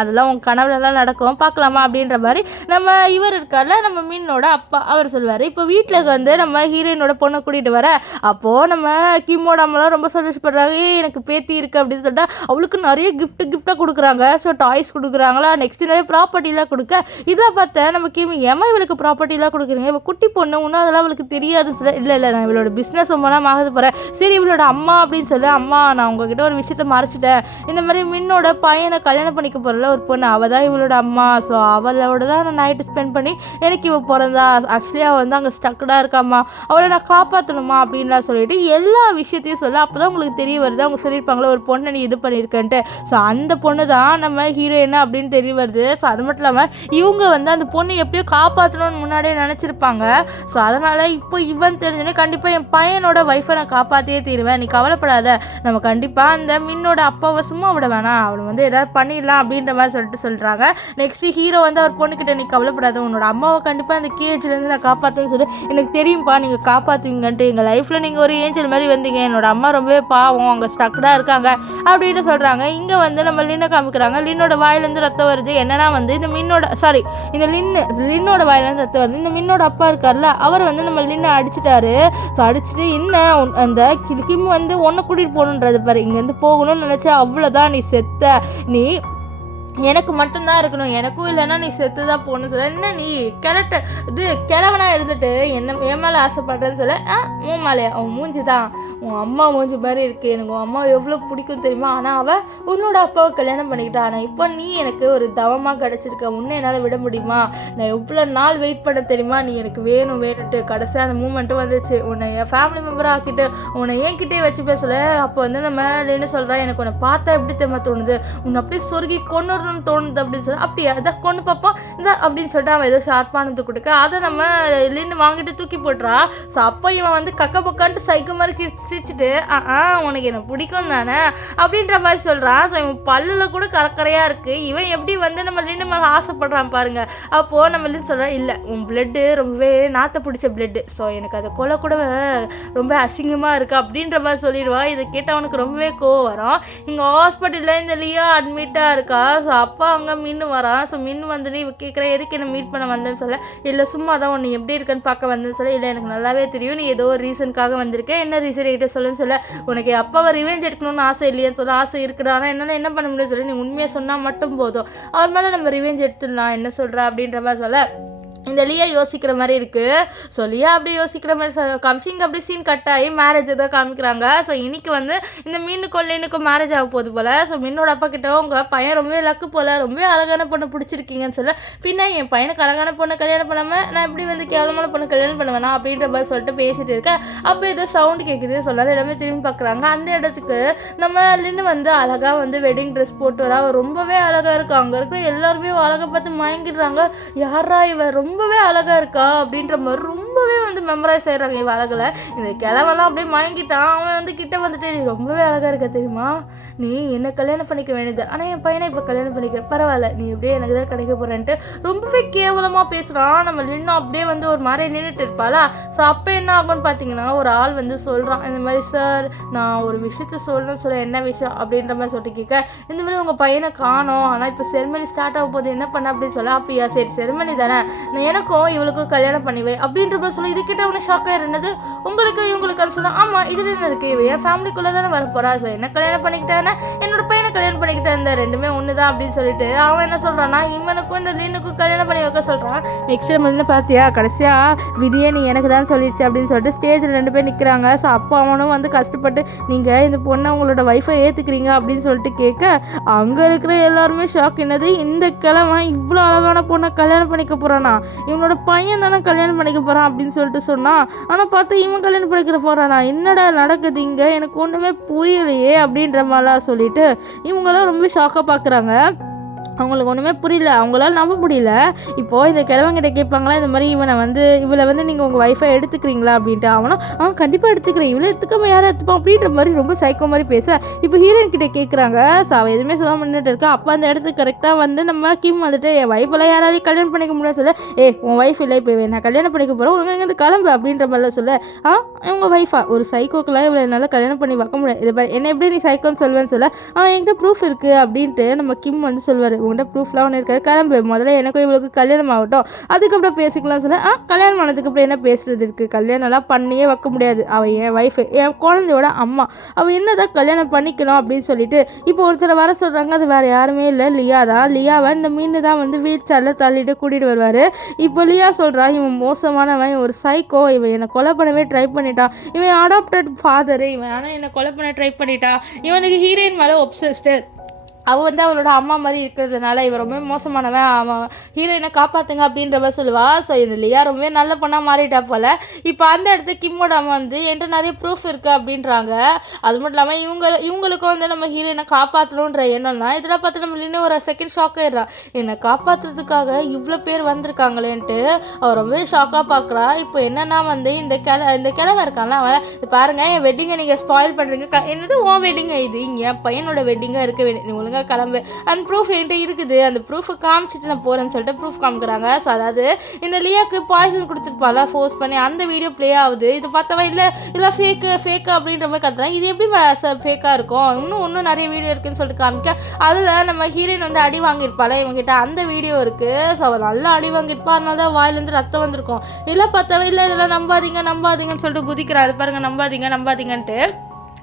அதெல்லாம் உன் கனவுலலாம் நடக்கும் பார்க்கலாமா அப்படின்ற மாதிரி நம்ம இவர் இருக்கார்ல நம்ம மீனோட அப்பா அவர் சொல்லுவார். இப்போ வீட்டில் வந்து நம்ம ஹீரோயினோட பொண்ணை கூட்டிகிட்டு வர அப்போது நம்ம கிம்மோட அம்மாலாம் ரொம்ப சந்தோஷப்படுறாங்க, எனக்கு பேத்தி இருக்குது அப்படின்னு சொல்லிட்டு அவளுக்கு நிறைய கிஃப்ட்டாக கொடுக்குறாங்க. கொடுக்குறாங்க. ஸோ டாய்ஸ் கொடுக்குறாங்களா, நெக்ஸ்ட் நிறைய ப்ராப்பர்ட்டிலாம் கொடுக்க இதில் பார்த்தா நம்ம கிம் ஏமா இவளுக்கு ப்ராப்பர்ட்டிலாம் கொடுக்குறீங்க, இவள் குட்டி பொண்ணு ஒன்றும் அதெல்லாம் அவளுக்கு தெரியாது சார். இல்லை நான் இவளோட பிஸ்னஸ் ரொம்ப நாள் ஆகுது போகிறேன். சரி இவளோட அம்மா அப்படின்னு சொல்லி, அம்மா நான் உங்ககிட்ட ஒரு விஷயத்த மறைச்சிட்டேன், இந்த மாதிரி மின்னோட பையனை கல்யாணம் பண்ணிக்க போகிறல ஒரு பொண்ணு, அவள் தான் இவளோட அம்மா. ஸோ அவளோட தான் நான் நைட்டு ஸ்பெண்ட் பண்ணி எனக்கு இவள் பிறந்தா. ஆக்சுவலி அவள் வந்து அங்கே ஸ்டக்கடாக இருக்காம்மா, அவளை நான் காப்பாற்றணுமா அப்படின்லாம் சொல்லிட்டு எல்லா விஷயத்தையும் சொல்ல. அப்போ தான் உங்களுக்கு தெரிய வருது, அவங்க சொல்லியிருப்பாங்களே ஒரு பொண்ணை நீ இது பண்ணியிருக்கேன்ட்டு. ஸோ அந்த பொண்ணு தான் நம்ம ஹீரோயினா அப்படின்னு தெரிய வருது. ஸோ அது மட்டும் இல்லாமல் இவங்க வந்து அந்த பொண்ணை எப்படியோ காப்பாற்றணும்னு முன்னாடியே நினச்சிருப்பாங்க. ஸோ அதனால் இப்போ இவன் தெரிஞ்சுன்னு கண்டிப்பாக என் பையனோட ஒய்ஃபை நான் காப்பாற்றியே தீருவேன், நீ கவலைப்படாத, நம்ம கண்டிப்பாக அந்த மின்னோட அப்பாவை சும்மா விட வேணாம், அவனை வந்து ஏதாவது பண்ணிடலாம் அப்படின்ற மாதிரி சொல்கிறாங்க. நெக்ஸ்ட் ஹீரோ வந்து அவர் பொண்ணுக்கிட்ட நீ கவலைப்படாத, உன்னோட அம்மாவை கண்டிப்பாக அந்த கேஜ்லேருந்து நான் காப்பாற்றுன்னு சொல்லி, எனக்கு தெரியும்ப்பா நீங்கள் காப்பாற்றுவீங்கன்ட்டு, எங்கள் லைஃப்பில் நீங்கள் ஒரு ஏஞ்சல் மாதிரி வந்தீங்க, என்னோட அம்மா ரொம்பவே பாவம், அவங்க ஸ்டக்டாக இருக்காங்க அப்படின்னு சொல்கிறாங்க. இங்கே வந்து நம்ம லின்னை காமிக்கிறாங்க. லின்னோட வாயிலேருந்து ரத்தம் வருது. என்னன்னா வந்து இந்த மின்னோட இந்த லின்னோட வாயிலேருந்து ரத்தம் வருது. இந்த மின்னோட அப்பா இருக்கார்ல, அவர் வந்து நம்ம லின்னை அடிச்சிட்டாரு. ஸோ அடிச்சுட்டு என்ன அந்த கிம் வந்து ஒன்றை கூட்டிகிட்டு போகணுன்றது பாரு, இங்கேருந்து போகணும்னு நினச்சா அவ்வளோதான், நீ செத்த, நீ எனக்கு மட்டும்தான் இருக்கணும், எனக்கும் இல்லைன்னா நீ செத்து தான் போகணும்னு சொல்ல. என்ன நீ கிழவனாக இருந்துட்டு என்ன என் மேலே ஆசைப்படுறேன்னு சொல்ல. உன் மேலே அவன் மூஞ்சி தான் உன் அம்மா மூஞ்சி மாதிரி இருக்குது, எனக்கு உன் அம்மா எவ்வளோ பிடிக்கும் தெரியுமா, ஆனால் அவள் உன்னோட அப்பாவை கல்யாணம் பண்ணிக்கிட்டா, ஆனால் இப்போ நீ எனக்கு ஒரு தவமாக கிடச்சிருக்க, உன்னை என்னால் விட முடியுமா, நான் எவ்வளோ நாள் வெயிட் பண்ண தெரியுமா, நீ எனக்கு வேணும்ட்டு கடைசியாக அந்த மூமெண்ட்டும் வந்துச்சு, உன்னை என் ஃபேமிலி மெம்பராக ஆக்கிட்டு உன்னை என்கிட்டே வச்சு பேசல. அப்போ வந்து நம்ம என்ன சொல்கிறா, எனக்கு உன்னை பார்த்தா எப்படி தெரியுமா தோணுது, உன்னை அப்படியே சொருகி கொண்டு தோணுது அப்படின்னு சொல்லி, அப்படியே அதை கொண்டு பார்ப்போம் இந்த அப்படின்னு சொல்லிட்டு அவன் ஏதோ ஷார்ப்பானது கொடுக்க, அதை நம்ம லின்னு வாங்கிட்டு தூக்கி போட்டுறா. ஸோ அப்போ இவன் வந்து கக்க பக்கான்ட்டு சைக்கோ மாதிரி சிரிச்சுட்டு உனக்கு என்ன பிடிக்கும் தானே அப்படின்ற மாதிரி சொல்கிறான். ஸோ இவன் பல்லில் கூட கரக்கரையாக இருக்குது, இவன் எப்படி வந்து நம்ம லின்னு மேலே ஆசைப்படுறான் பாருங்க. அப்போது நம்ம லின்னு சொல்கிறான், இல்லை உன் பிளட்டு ரொம்பவே நாற்ற பிடிச்ச பிளட்டு, ஸோ எனக்கு அதை கொலை கூட ரொம்ப அசிங்கமாக இருக்குது அப்படின்ற மாதிரி சொல்லிடுவா. இதை கேட்டால் அவனுக்கு ரொம்பவே கோவம் வரும். இங்கே ஹாஸ்பிட்டலில் இந்த லியா அட்மிட்டாக இருக்கா. ஸோ அப்பா அங்கே மின்னு வரான். ஸோ மின்னு வந்துட்டு இவ கேட்குற எதுக்கு என்ன மீட் பண்ண வந்தேன்னு சொல்ல, இல்லை சும்மா தான் உன்னை எப்படி இருக்குன்னு பார்க்க வந்தேன்னு சொல்ல, இல்லை எனக்கு நல்லாவே தெரியும் நீ ஏதோ ஒரு ரீசனுக்காக வந்திருக்கேன், என்ன ரீசன் என்கிட்ட சொல்லுன்னு சொல்ல, உனக்கு அப்பாவை ரிவெஞ்ச் எடுக்கணும்னு ஆசை இல்லையான்னு சொல்ல, ஆசை இருக்குதா, ஆனால் என்னால் என்ன பண்ண முடியும்னு சொல்லி, நீ உண்மையாக சொன்னால் மட்டும் போதும், அவர் மேலே நம்ம ரிவெஞ்ச் எடுத்துடலாம், என்ன சொல்கிறா அப்படின்ற மாதிரி சொல்ல. இந்த லியா யோசிக்கிற மாதிரி இருக்குது. ஸோ லியா அப்படியே யோசிக்கிற மாதிரி காமிச்சிங்க. அப்படியே சீன் கட் ஆகி மேரேஜ் தான் காமிக்கிறாங்க. ஸோ இன்றைக்கி வந்து இந்த மீனுக்கும் லின்னுக்கும் மேரேஜ் ஆக போகுது போல். ஸோ மின்னோட அப்பா கிட்ட உங்கள் பையன் ரொம்பவே லக்கு போல், ரொம்பவே அழகான பொண்ணு பிடிச்சிருக்கீங்கன்னு சொல்ல, பின்ன என் பையனுக்கு அழகான பொண்ணை கல்யாணம் பண்ணாமல் நான் எப்படி வந்து கேவலமான பொண்ணு கல்யாணம் பண்ணுவேனா அப்படின்ற மாதிரி சொல்லிட்டு பேசிகிட்டு இருக்கேன். அப்போ ஏதோ சவுண்டு கேட்குது சொல்லாது, எல்லாமே திரும்பி பார்க்குறாங்க. அந்த இடத்துக்கு நம்ம லின்னு வந்து அழகாக வந்து வெட்டிங் ட்ரெஸ் போட்டு வரா. அவள் ரொம்பவே அழகாக இருக்கா. அங்கே இருக்கிற எல்லாருமே அழகை பார்த்து மயங்கிடுறாங்க. யாரா இவ ரொம்பவே அழகாக இருக்கா அப்படின்ற மாதிரி ரொம்பவே வந்து மெமரைஸ் ஆயிடுறாங்க இவ அழகில். இந்த கிழவெல்லாம் அப்படியே மயங்கிட்டான். அவன் வந்து கிட்ட வந்துட்டு, நீ ரொம்பவே அழகாக இருக்க தெரியுமா, நீ என்னை கல்யாணம் பண்ணிக்க வேண்டியது, ஆனால் என் பையனை இப்போ கல்யாணம் பண்ணிக்க பரவாயில்ல, நீ எப்படியே எனக்கு தான் கிடைக்க போகிறேன்ட்டு ரொம்பவே கேவலமாக பேசுகிறான். நம்ம இன்னும் அப்படியே வந்து ஒரு மாதிரி நின்றுட்டு இருப்பாளா. ஸோ அப்போ என்ன ஆகும்னு பார்த்தீங்கன்னா, ஒரு ஆள் வந்து சொல்கிறான், இந்த மாதிரி சார் நான் ஒரு விஷயத்த சொல்லணும்னு சொல்ல, என்ன விஷயம் அப்படின்ற மாதிரி சொல்லிட்டு கேட்க, இந்த மாதிரி உங்கள் பையனை காணோம், ஆனால் இப்போ செரிமனி ஸ்டார்ட் ஆக போகுது என்ன பண்ண அப்படின்னு சொல்ல. அப்படியா சரி செரிமனி தானே, நான் எனக்கும் இவளுக்கும் கல்யாணம் பண்ணிவே அப்படின்ற மாதிரி சொல்லி, இதுக்கிட்ட அவனை ஷாக் ஆயிருந்தது. உங்களுக்கு இவங்களுக்கு சொன்னா, ஆமாம் இதில் என்ன இருக்குது, இவ என் ஃபேமிலிக்குள்ளே தானே வரப்போறா, ஸோ என்ன கல்யாணம் பண்ணிக்கிட்டேன்னா என்னோட பையனை கல்யாணம் பண்ணிக்கிட்டேன், இந்த ரெண்டுமே ஒன்று தான் அப்படின்னு சொல்லிட்டு அவன் என்ன சொல்கிறான்னா, இவனுக்கும் இந்த லீனுக்கும் கல்யாணம் பண்ணி வைக்க சொல்கிறான். நெக்ஸ்ட் டைம் என்ன பார்த்தியா, கடைசியாக விதியே நீ எனக்கு தான் சொல்லிடுச்சு அப்படின்னு சொல்லிட்டு ஸ்டேஜில் 2 பேர் நிற்கிறாங்க. ஸோ அப்போ அவனும் வந்து கஷ்டப்பட்டு நீங்கள் இந்த பொண்ணை உங்களோட ஒய்ஃபை ஏற்றுக்கிறீங்க அப்படின்னு சொல்லிட்டு கேட்க, அங்கே இருக்கிற எல்லாருமே ஷாக். என்னது இந்த கிழமை இவ்வளோ அழகான பொண்ணை கல்யாணம் பண்ணிக்க போகிறானா, இவனோட பையன் தானே கல்யாணம் பண்ணிக்க போகிறான் அப்படின்னு சொல்லிட்டு சொன்னான். ஆனால் பார்த்தா இவன் கல்யாணம் பண்ணிக்கிற போகிறானா, என்னடா நடக்குது இங்கே, எனக்கு ஒன்றுமே புரியலையே அப்படின்ற மாதிரிலாம் சொல்லிட்டு இவங்களாம் ரொம்ப ஷாக்காக பார்க்குறாங்க. அவங்களுக்கு ஒன்றுமே புரியல, அவங்களால நம்ப முடியல. இப்போது இந்த கிழவங்கிட்ட கேட்பாங்களா, இந்த மாதிரி இவளை வந்து நீங்கள் உங்கள் ஒய்ஃபை எடுத்துக்கிறீங்களா அப்படின்ட்டு. அவனும் கண்டிப்பாக எடுத்துக்கிறேன், இவளை எடுத்துக்காம யாரும் எடுத்துப்பான் அப்படின்ற மாதிரி ரொம்ப சைக்கோ மாதிரி பேச, இப்போ ஹீரோயின் கிட்டே கேட்குறாங்க. ஸோ அவள் எதுவுமே சொல்ல பண்ணிட்டு இருக்கா. அப்போ அந்த இடத்துக்கு கரெக்டாக வந்து நம்ம கிம் வந்துட்டு, என் ஒய்ஃபெல்லாம் யாராலையும் கல்யாணம் பண்ணிக்க முடியாது சொல்ல, உன் ஒய்ஃப் இல்லை இப்போ நான் கல்யாணம் பண்ணிக்க போகிறேன், உனக்கு எங்கேருந்து கிளம்பு அப்படின்ற மாதிரிலாம் சொல்ல, உங்கள் ஒய்ஃபா ஒரு சைக்கோக்கெல்லாம் இவளை என்னால் கல்யாணம் பண்ணி வைக்க முடியாது, இதை என்ன எப்படி நீ சைக்கோன்னு சொல்வேன்னு சொல்ல, என்கிட்ட ப்ரூஃப் இருக்குது அப்படின்ட்டு நம்ம கிம் வந்து சொல்வார். உங்கள்கிட்ட ப்ரூஃப்லாம் ஒன்று இருக்காது, கிளம்பு, முதல்ல எனக்கும் இவளுக்கு கல்யாணம் ஆகட்டும், அதுக்கப்புறம் பேசிக்கலாம் சொல்ல. கல்யாணம் ஆனதுக்கப்புறம் என்ன பேசுறது இருக்குது, கல்யாணம்லாம் பண்ணியே வைக்க முடியாது, அவள் என் ஒய்ஃபு, என் குழந்தையோட அம்மா, அவள் என்ன தான் கல்யாணம் பண்ணிக்கணும் அப்படின்னு சொல்லிட்டு இப்போ ஒருத்தரை வர சொல்கிறாங்க. அது வேறு யாருமே இல்லை, லியா தான். லியாவை இந்த மீன் தான் வந்து வீல் சேரில் தள்ளிட்டு கூட்டிகிட்டு வருவார். இப்போ லியா சொல்கிறா, இவன் மோசமானவன், ஒரு சைக்கோ, இவன் என்னை கொலை பண்ணவே ட்ரை பண்ணிட்டான், இவன் அடாப்டட் ஃபாதரு, இவன் ஆனால் என்னை கொலை பண்ண ட்ரை பண்ணிட்டான், இவனுக்கு ஹீரோயின் மேலே ஒப்சஸ்டு, அவள் வந்து அவளோட அம்மா மாதிரி இருக்கிறதுனால இவன் ரொம்ப மோசமானவன், அவன் ஹீரோயினை காப்பாற்றுங்க அப்படின்றவ சொல்லுவா. ஸோ இந்த லியா ரொம்பவே நல்ல பொண்ணாக மாறிட்டா போல். இப்போ அந்த இடத்துல கிம்மோட அம்மா வந்து என்கிட்ட நிறைய ப்ரூஃப் இருக்குது அப்படின்றாங்க. அது மட்டும் இல்லாமல் இவங்களுக்கும் வந்து நம்ம ஹீரோயினை காப்பாற்றணுன்ற எண்ணம் தான். இதெல்லாம் பார்த்து நம்ம இன்னும் ஒரு செகண்ட் ஷாக் ஆயிடுறா, என்னை காப்பாற்றுறதுக்காக இவ்வளோ பேர் வந்திருக்காங்களேன்ட்டு அவள் ரொம்பவே ஷாக்காக பார்க்குறா. இப்போ என்னென்னா வந்து இந்த கிழமை இருக்கான்ல, அவன் பாருங்கள் என் வெட்டிங்கை நீங்கள் ஸ்பாயில் பண்ணுறீங்க, என்னது உன் வெட்டிங்கை, இது என் பையனோட வெட்டிங்காக இருக்க கிளம்பு, அந்த ப்ரூஃப் என்கிட்ட இருக்குது, அந்த ப்ரூஃபை காமிச்சிட்டு நான் போகிறேன்னு சொல்லிட்டு ப்ரூஃப் காமிக்கிறாங்க. ஸோ அதாவது இந்த லியாக்கு பாய்சன் கொடுத்துருப்பால ஃபோர்ஸ் பண்ணி, அந்த வீடியோ ப்ளே ஆகுது. இது பார்த்தவன் இல்லை இதெல்லாம் ஃபேக்கு அப்படின்ற மாதிரி கத்துறான். இது எப்படி ஃபேக்காக இருக்கும், இன்னும் நிறைய வீடியோ இருக்குதுன்னு சொல்லிட்டு காமிக்க, அதில் நம்ம ஹீரோயின் வந்து அடி வாங்கியிருப்பாள் இவங்ககிட்ட, அந்த வீடியோ இருக்குது. ஸோ அவள் நல்லா அடி வாங்கியிருப்பா, அதனால தான் வாயிலேருந்து ரத்தம் வந்திருக்கும். இதெல்லாம் பார்த்தவன் இல்லை இதெல்லாம் நம்பாதீங்கன்னு சொல்லிட்டு குதிக்கிறாரு பாருங்க, நம்பாதீங்கன்ட்டு.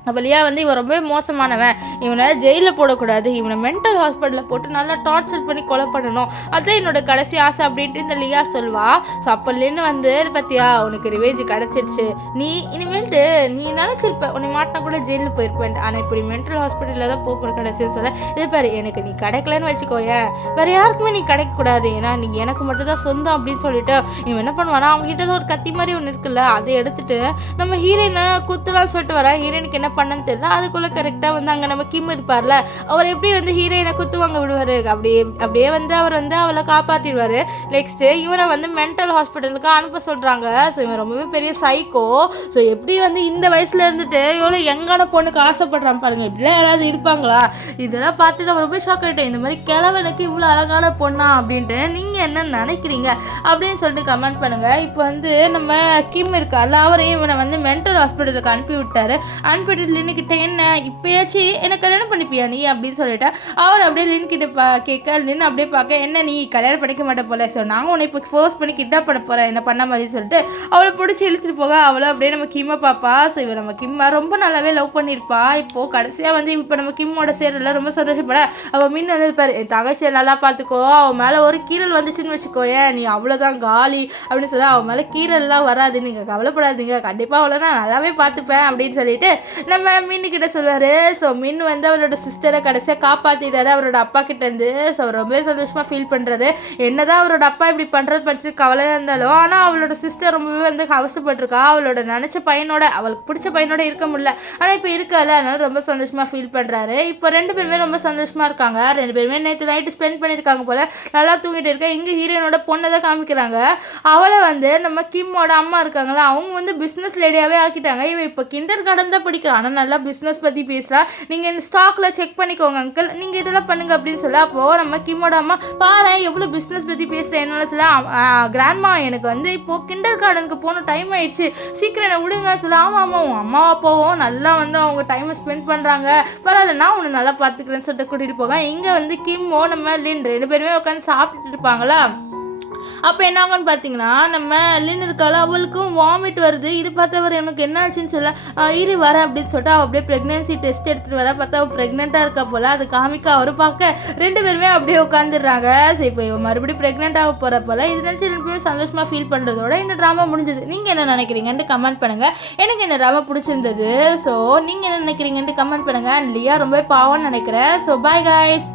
அப்போ லியா வந்து இவன் ரொம்ப மோசமானவன், இவனை ஜெயிலில் போடக்கூடாது, இவனை மென்டல் ஹாஸ்பிட்டலில் போட்டு நல்லா டார்ச்சர் பண்ணி கொலை பண்ணணும், அதுதான் என்னோட கடைசி ஆசை அப்படின்ட்டு இந்த லியா சொல்வா. ஸோ அப்போலேருந்து வந்து பார்த்தியா உனக்கு ரிவேஜ் கிடச்சிடுச்சு, நீ இனிமேல்ட்டு நீ நினச்சிருப்ப உன்னை மாட்டினா கூட ஜெயிலில் போயிருப்பேன், ஆனால் இப்படி மென்டல் ஹாஸ்பிட்டலில் தான் போகிற கடைசின்னு சொல்ல. இது பாரு எனக்கு நீ கிடைக்கலன்னு வச்சுக்கோயேன், வேறு யாருக்குமே நீ கிடைக்கக்கூடாது, ஏன்னா நீ எனக்கு மட்டும் தான் சொந்தம் அப்படின்னு சொல்லிட்டு இவன் என்ன பண்ணுவானா, அவங்ககிட்ட ஒரு கத்தி மாதிரி ஒன்று இருக்குல்ல, அதை எடுத்துட்டு நம்ம ஹீரோயினை குத்துலான்னு சொல்லிட்டு வரா. ஹீரோயினுக்கு என்ன பண்ணன்னு தெரியல, அதுக்குள்ளே கரெக்டாக வந்து அங்கே நம்ம கிம் இருப்பார்ல, அவர் எப்படி வந்து ஹீரோயினை குத்துவாங்க விடுவார், அப்படியே வந்து அவர் வந்து அவளை காப்பாற்றிடுவார். நெக்ஸ்ட்டு இவனை வந்து மென்டல் ஹாஸ்பிட்டலுக்கு அனுப்ப சொல்கிறாங்க. ஸோ இவன் ரொம்பவே பெரிய சைக்கோ. ஸோ எப்படி வந்து இந்த வயசில் இருந்துட்டு எவ்வளோ யங்கான பொண்ணுக்கு ஆசைப்படுறான் பாருங்க, இப்படிலாம் யாராவது இருப்பாங்களா, இதெல்லாம் பார்த்துட்டு நம்ம ரொம்ப ஷாக் ஆகிட்டோம், இந்த மாதிரி கிழவனுக்கு இவ்வளோ அழகான பொண்ணா அப்படின்ட்டு நீங்கள் என்ன நினைக்கிறீங்க அப்படின்னு சொல்லிட்டு கமெண்ட் பண்ணுங்கள். இப்போ வந்து நம்ம கிம் இருக்கார்ல, அவரையும் இவனை வந்து மென்டல் ஹாஸ்பிட்டலுக்கு அனுப்பி விட்டார். அனுப்பிட்டு லின்னுக்கிட்ட என்ன இப்போயாச்சும் என்ன கல்யாணம் பண்ணிப்பியா நீ அப்படின்னு சொல்லிட்டு அவர் அப்படியே லின்கிட்ட கேட்க, லின் அப்படியே பார்க்க, என்ன நீ கல்யாணம் பண்ணிக்க மாட்டேன் போல, ஸோ நாங்கள் உன்னை இப்போ ஃபோர்ஸ் பண்ணி கிட்னாப் பண்ண போகிறேன் என்ன பண்ண மாதிரி சொல்லிட்டு அவளை பிடிச்சி இழுத்துட்டு போக, அவளை அப்படியே நம்ம கிம்மை பார்ப்பா. ஸோ இவன் நம்ம கிம்மை ரொம்ப நல்லாவே லவ் பண்ணியிருப்பா. இப்போது கடைசியாக வந்து இப்போ நம்ம கிம்மோட சேரில் ரொம்ப சந்தோஷப்பட, அவள் மீன் வந்து இருப்பார், என் தங்கச்சியை நல்லா பார்த்துக்கோ, அவன் மேலே ஒரு கீரல் வந்துச்சுன்னு வச்சுக்கோயே நீ அவ்வளோதான் காலி அப்படின்னு சொல்ல, அவன் மேலே கீரல்லாம் வராது, நீங்கள் கவலைப்படாதீங்க, கண்டிப்பாக அவ்வளோ நான் நல்லாவே பார்த்துப்பேன் அப்படின்னு சொல்லிட்டு நம்ம மின்னுக்கிட்ட சொல்லுவார். ஸோ மின் வந்து அவரோட சிஸ்டரை கடைசியாக காப்பாற்றிட்டாரு அவரோட அப்பா கிட்டேருந்து. ஸோ ரொம்பவே சந்தோஷமாக ஃபீல் பண்ணுறாரு. என்னதான் அவரோட அப்பா இப்படி பண்ணுறது பற்றி கவலையாக இருந்தாலும், ஆனால் அவளோட சிஸ்டர் ரொம்பவே வந்து அவசரப்பட்டிருக்கா, அவளோட நினச்ச பையனோட அவளுக்கு பிடிச்ச பையனோட இருக்க முடியல, ஆனால் இப்போ இருக்கால, அதனால ரொம்ப சந்தோஷமாக ஃபீல் பண்ணுறாரு. இப்போ ரெண்டு பேருமே ரொம்ப சந்தோஷமாக இருக்காங்க. ரெண்டு பேருமே நேற்று நைட்டு ஸ்பெண்ட் பண்ணியிருக்காங்க போல், நல்லா தூங்கிட்டு இருக்கா. இங்கே ஹீரோயினோட பொண்ணை தான் காமிக்கிறாங்க. அவளை வந்து நம்ம கிம்மோட அம்மா இருக்காங்களா, அவங்க வந்து பிஸ்னஸ் லேடியாகவே ஆக்கிட்டாங்க. இவன் இப்போ கிண்டர் கார்டன் தான் படிக்கிறான், ஆனால் நல்லா பிஸ்னஸ் பற்றி பேசுகிறா. நீங்கள் இந்த ஸ்டாக்கில் செக் பண்ணிக்கோங்க அங்கிள், நீங்கள் இதெல்லாம் பண்ணுங்க அப்படின்னு சொல்ல. அப்போது நம்ம கிம்மோட அம்மா பாரு எவ்வளோ பிஸ்னஸ் பற்றி பேசுகிறேன், என்னால் சொல்ல, கிராண்ட்மா எனக்கு வந்து இப்போது கிண்டர் கார்டனுக்கு போன டைம் ஆயிடுச்சு, சீக்கிரம் என்ன விடுங்க சொல்ல. ஆமாம் உன் அம்மாவை அப்பாவும் நல்லா வந்து அவங்க டைமை ஸ்பெண்ட் பண்ணுறாங்க, பரவாயில்ல நான் உன்னை நல்லா பார்த்துக்கிறேன்னு சொல்லிட்டு கூட்டிகிட்டு போங்க. இங்கே வந்து கிம்மோ நம்ம லின் ரெண்டு பேருமே உட்காந்து சாப்பிட்டுட்டு இருப்பாங்களா. அப்போ என்ன ஆகும்னு பார்த்தீங்கன்னா, நம்ம லின் இருக்கால, அவளுக்கும் வாமிட் வருது. இது பார்த்தவர் எனக்கு என்ன ஆச்சுன்னு சொல்ல, இரு வரேன் அப்படின்னு சொல்லிட்டு அவள் அப்படியே ப்ரெக்னென்சி டெஸ்ட் எடுத்துகிட்டு வர, பார்த்தா அவள் ப்ரெக்னெண்ட்டாக இருக்கா போல். அது காமிக்க அவரும் பார்க்க ரெண்டு பேருமே அப்படியே உட்காந்துடுறாங்க. ஸோ இப்போ இவன் மறுபடியும் ப்ரெக்னென்ட் ஆக போகிற போல். இது நினச்சி ரெண்டு பேரும் சந்தோஷமாக ஃபீல் பண்ணுறதோட இந்த ட்ராமா முடிஞ்சது. நீங்கள் என்ன நினைக்கிறீங்கன்ட்டு கமெண்ட் பண்ணுங்கள். எனக்கு இந்த ட்ராமா பிடிச்சிருந்தது. ஸோ நீங்கள் என்ன நினைக்கிறீங்கன்ட்டு கமெண்ட் பண்ணுங்கள். லியா ரொம்ப பாவம்னு நினைக்கிறேன். So bye guys.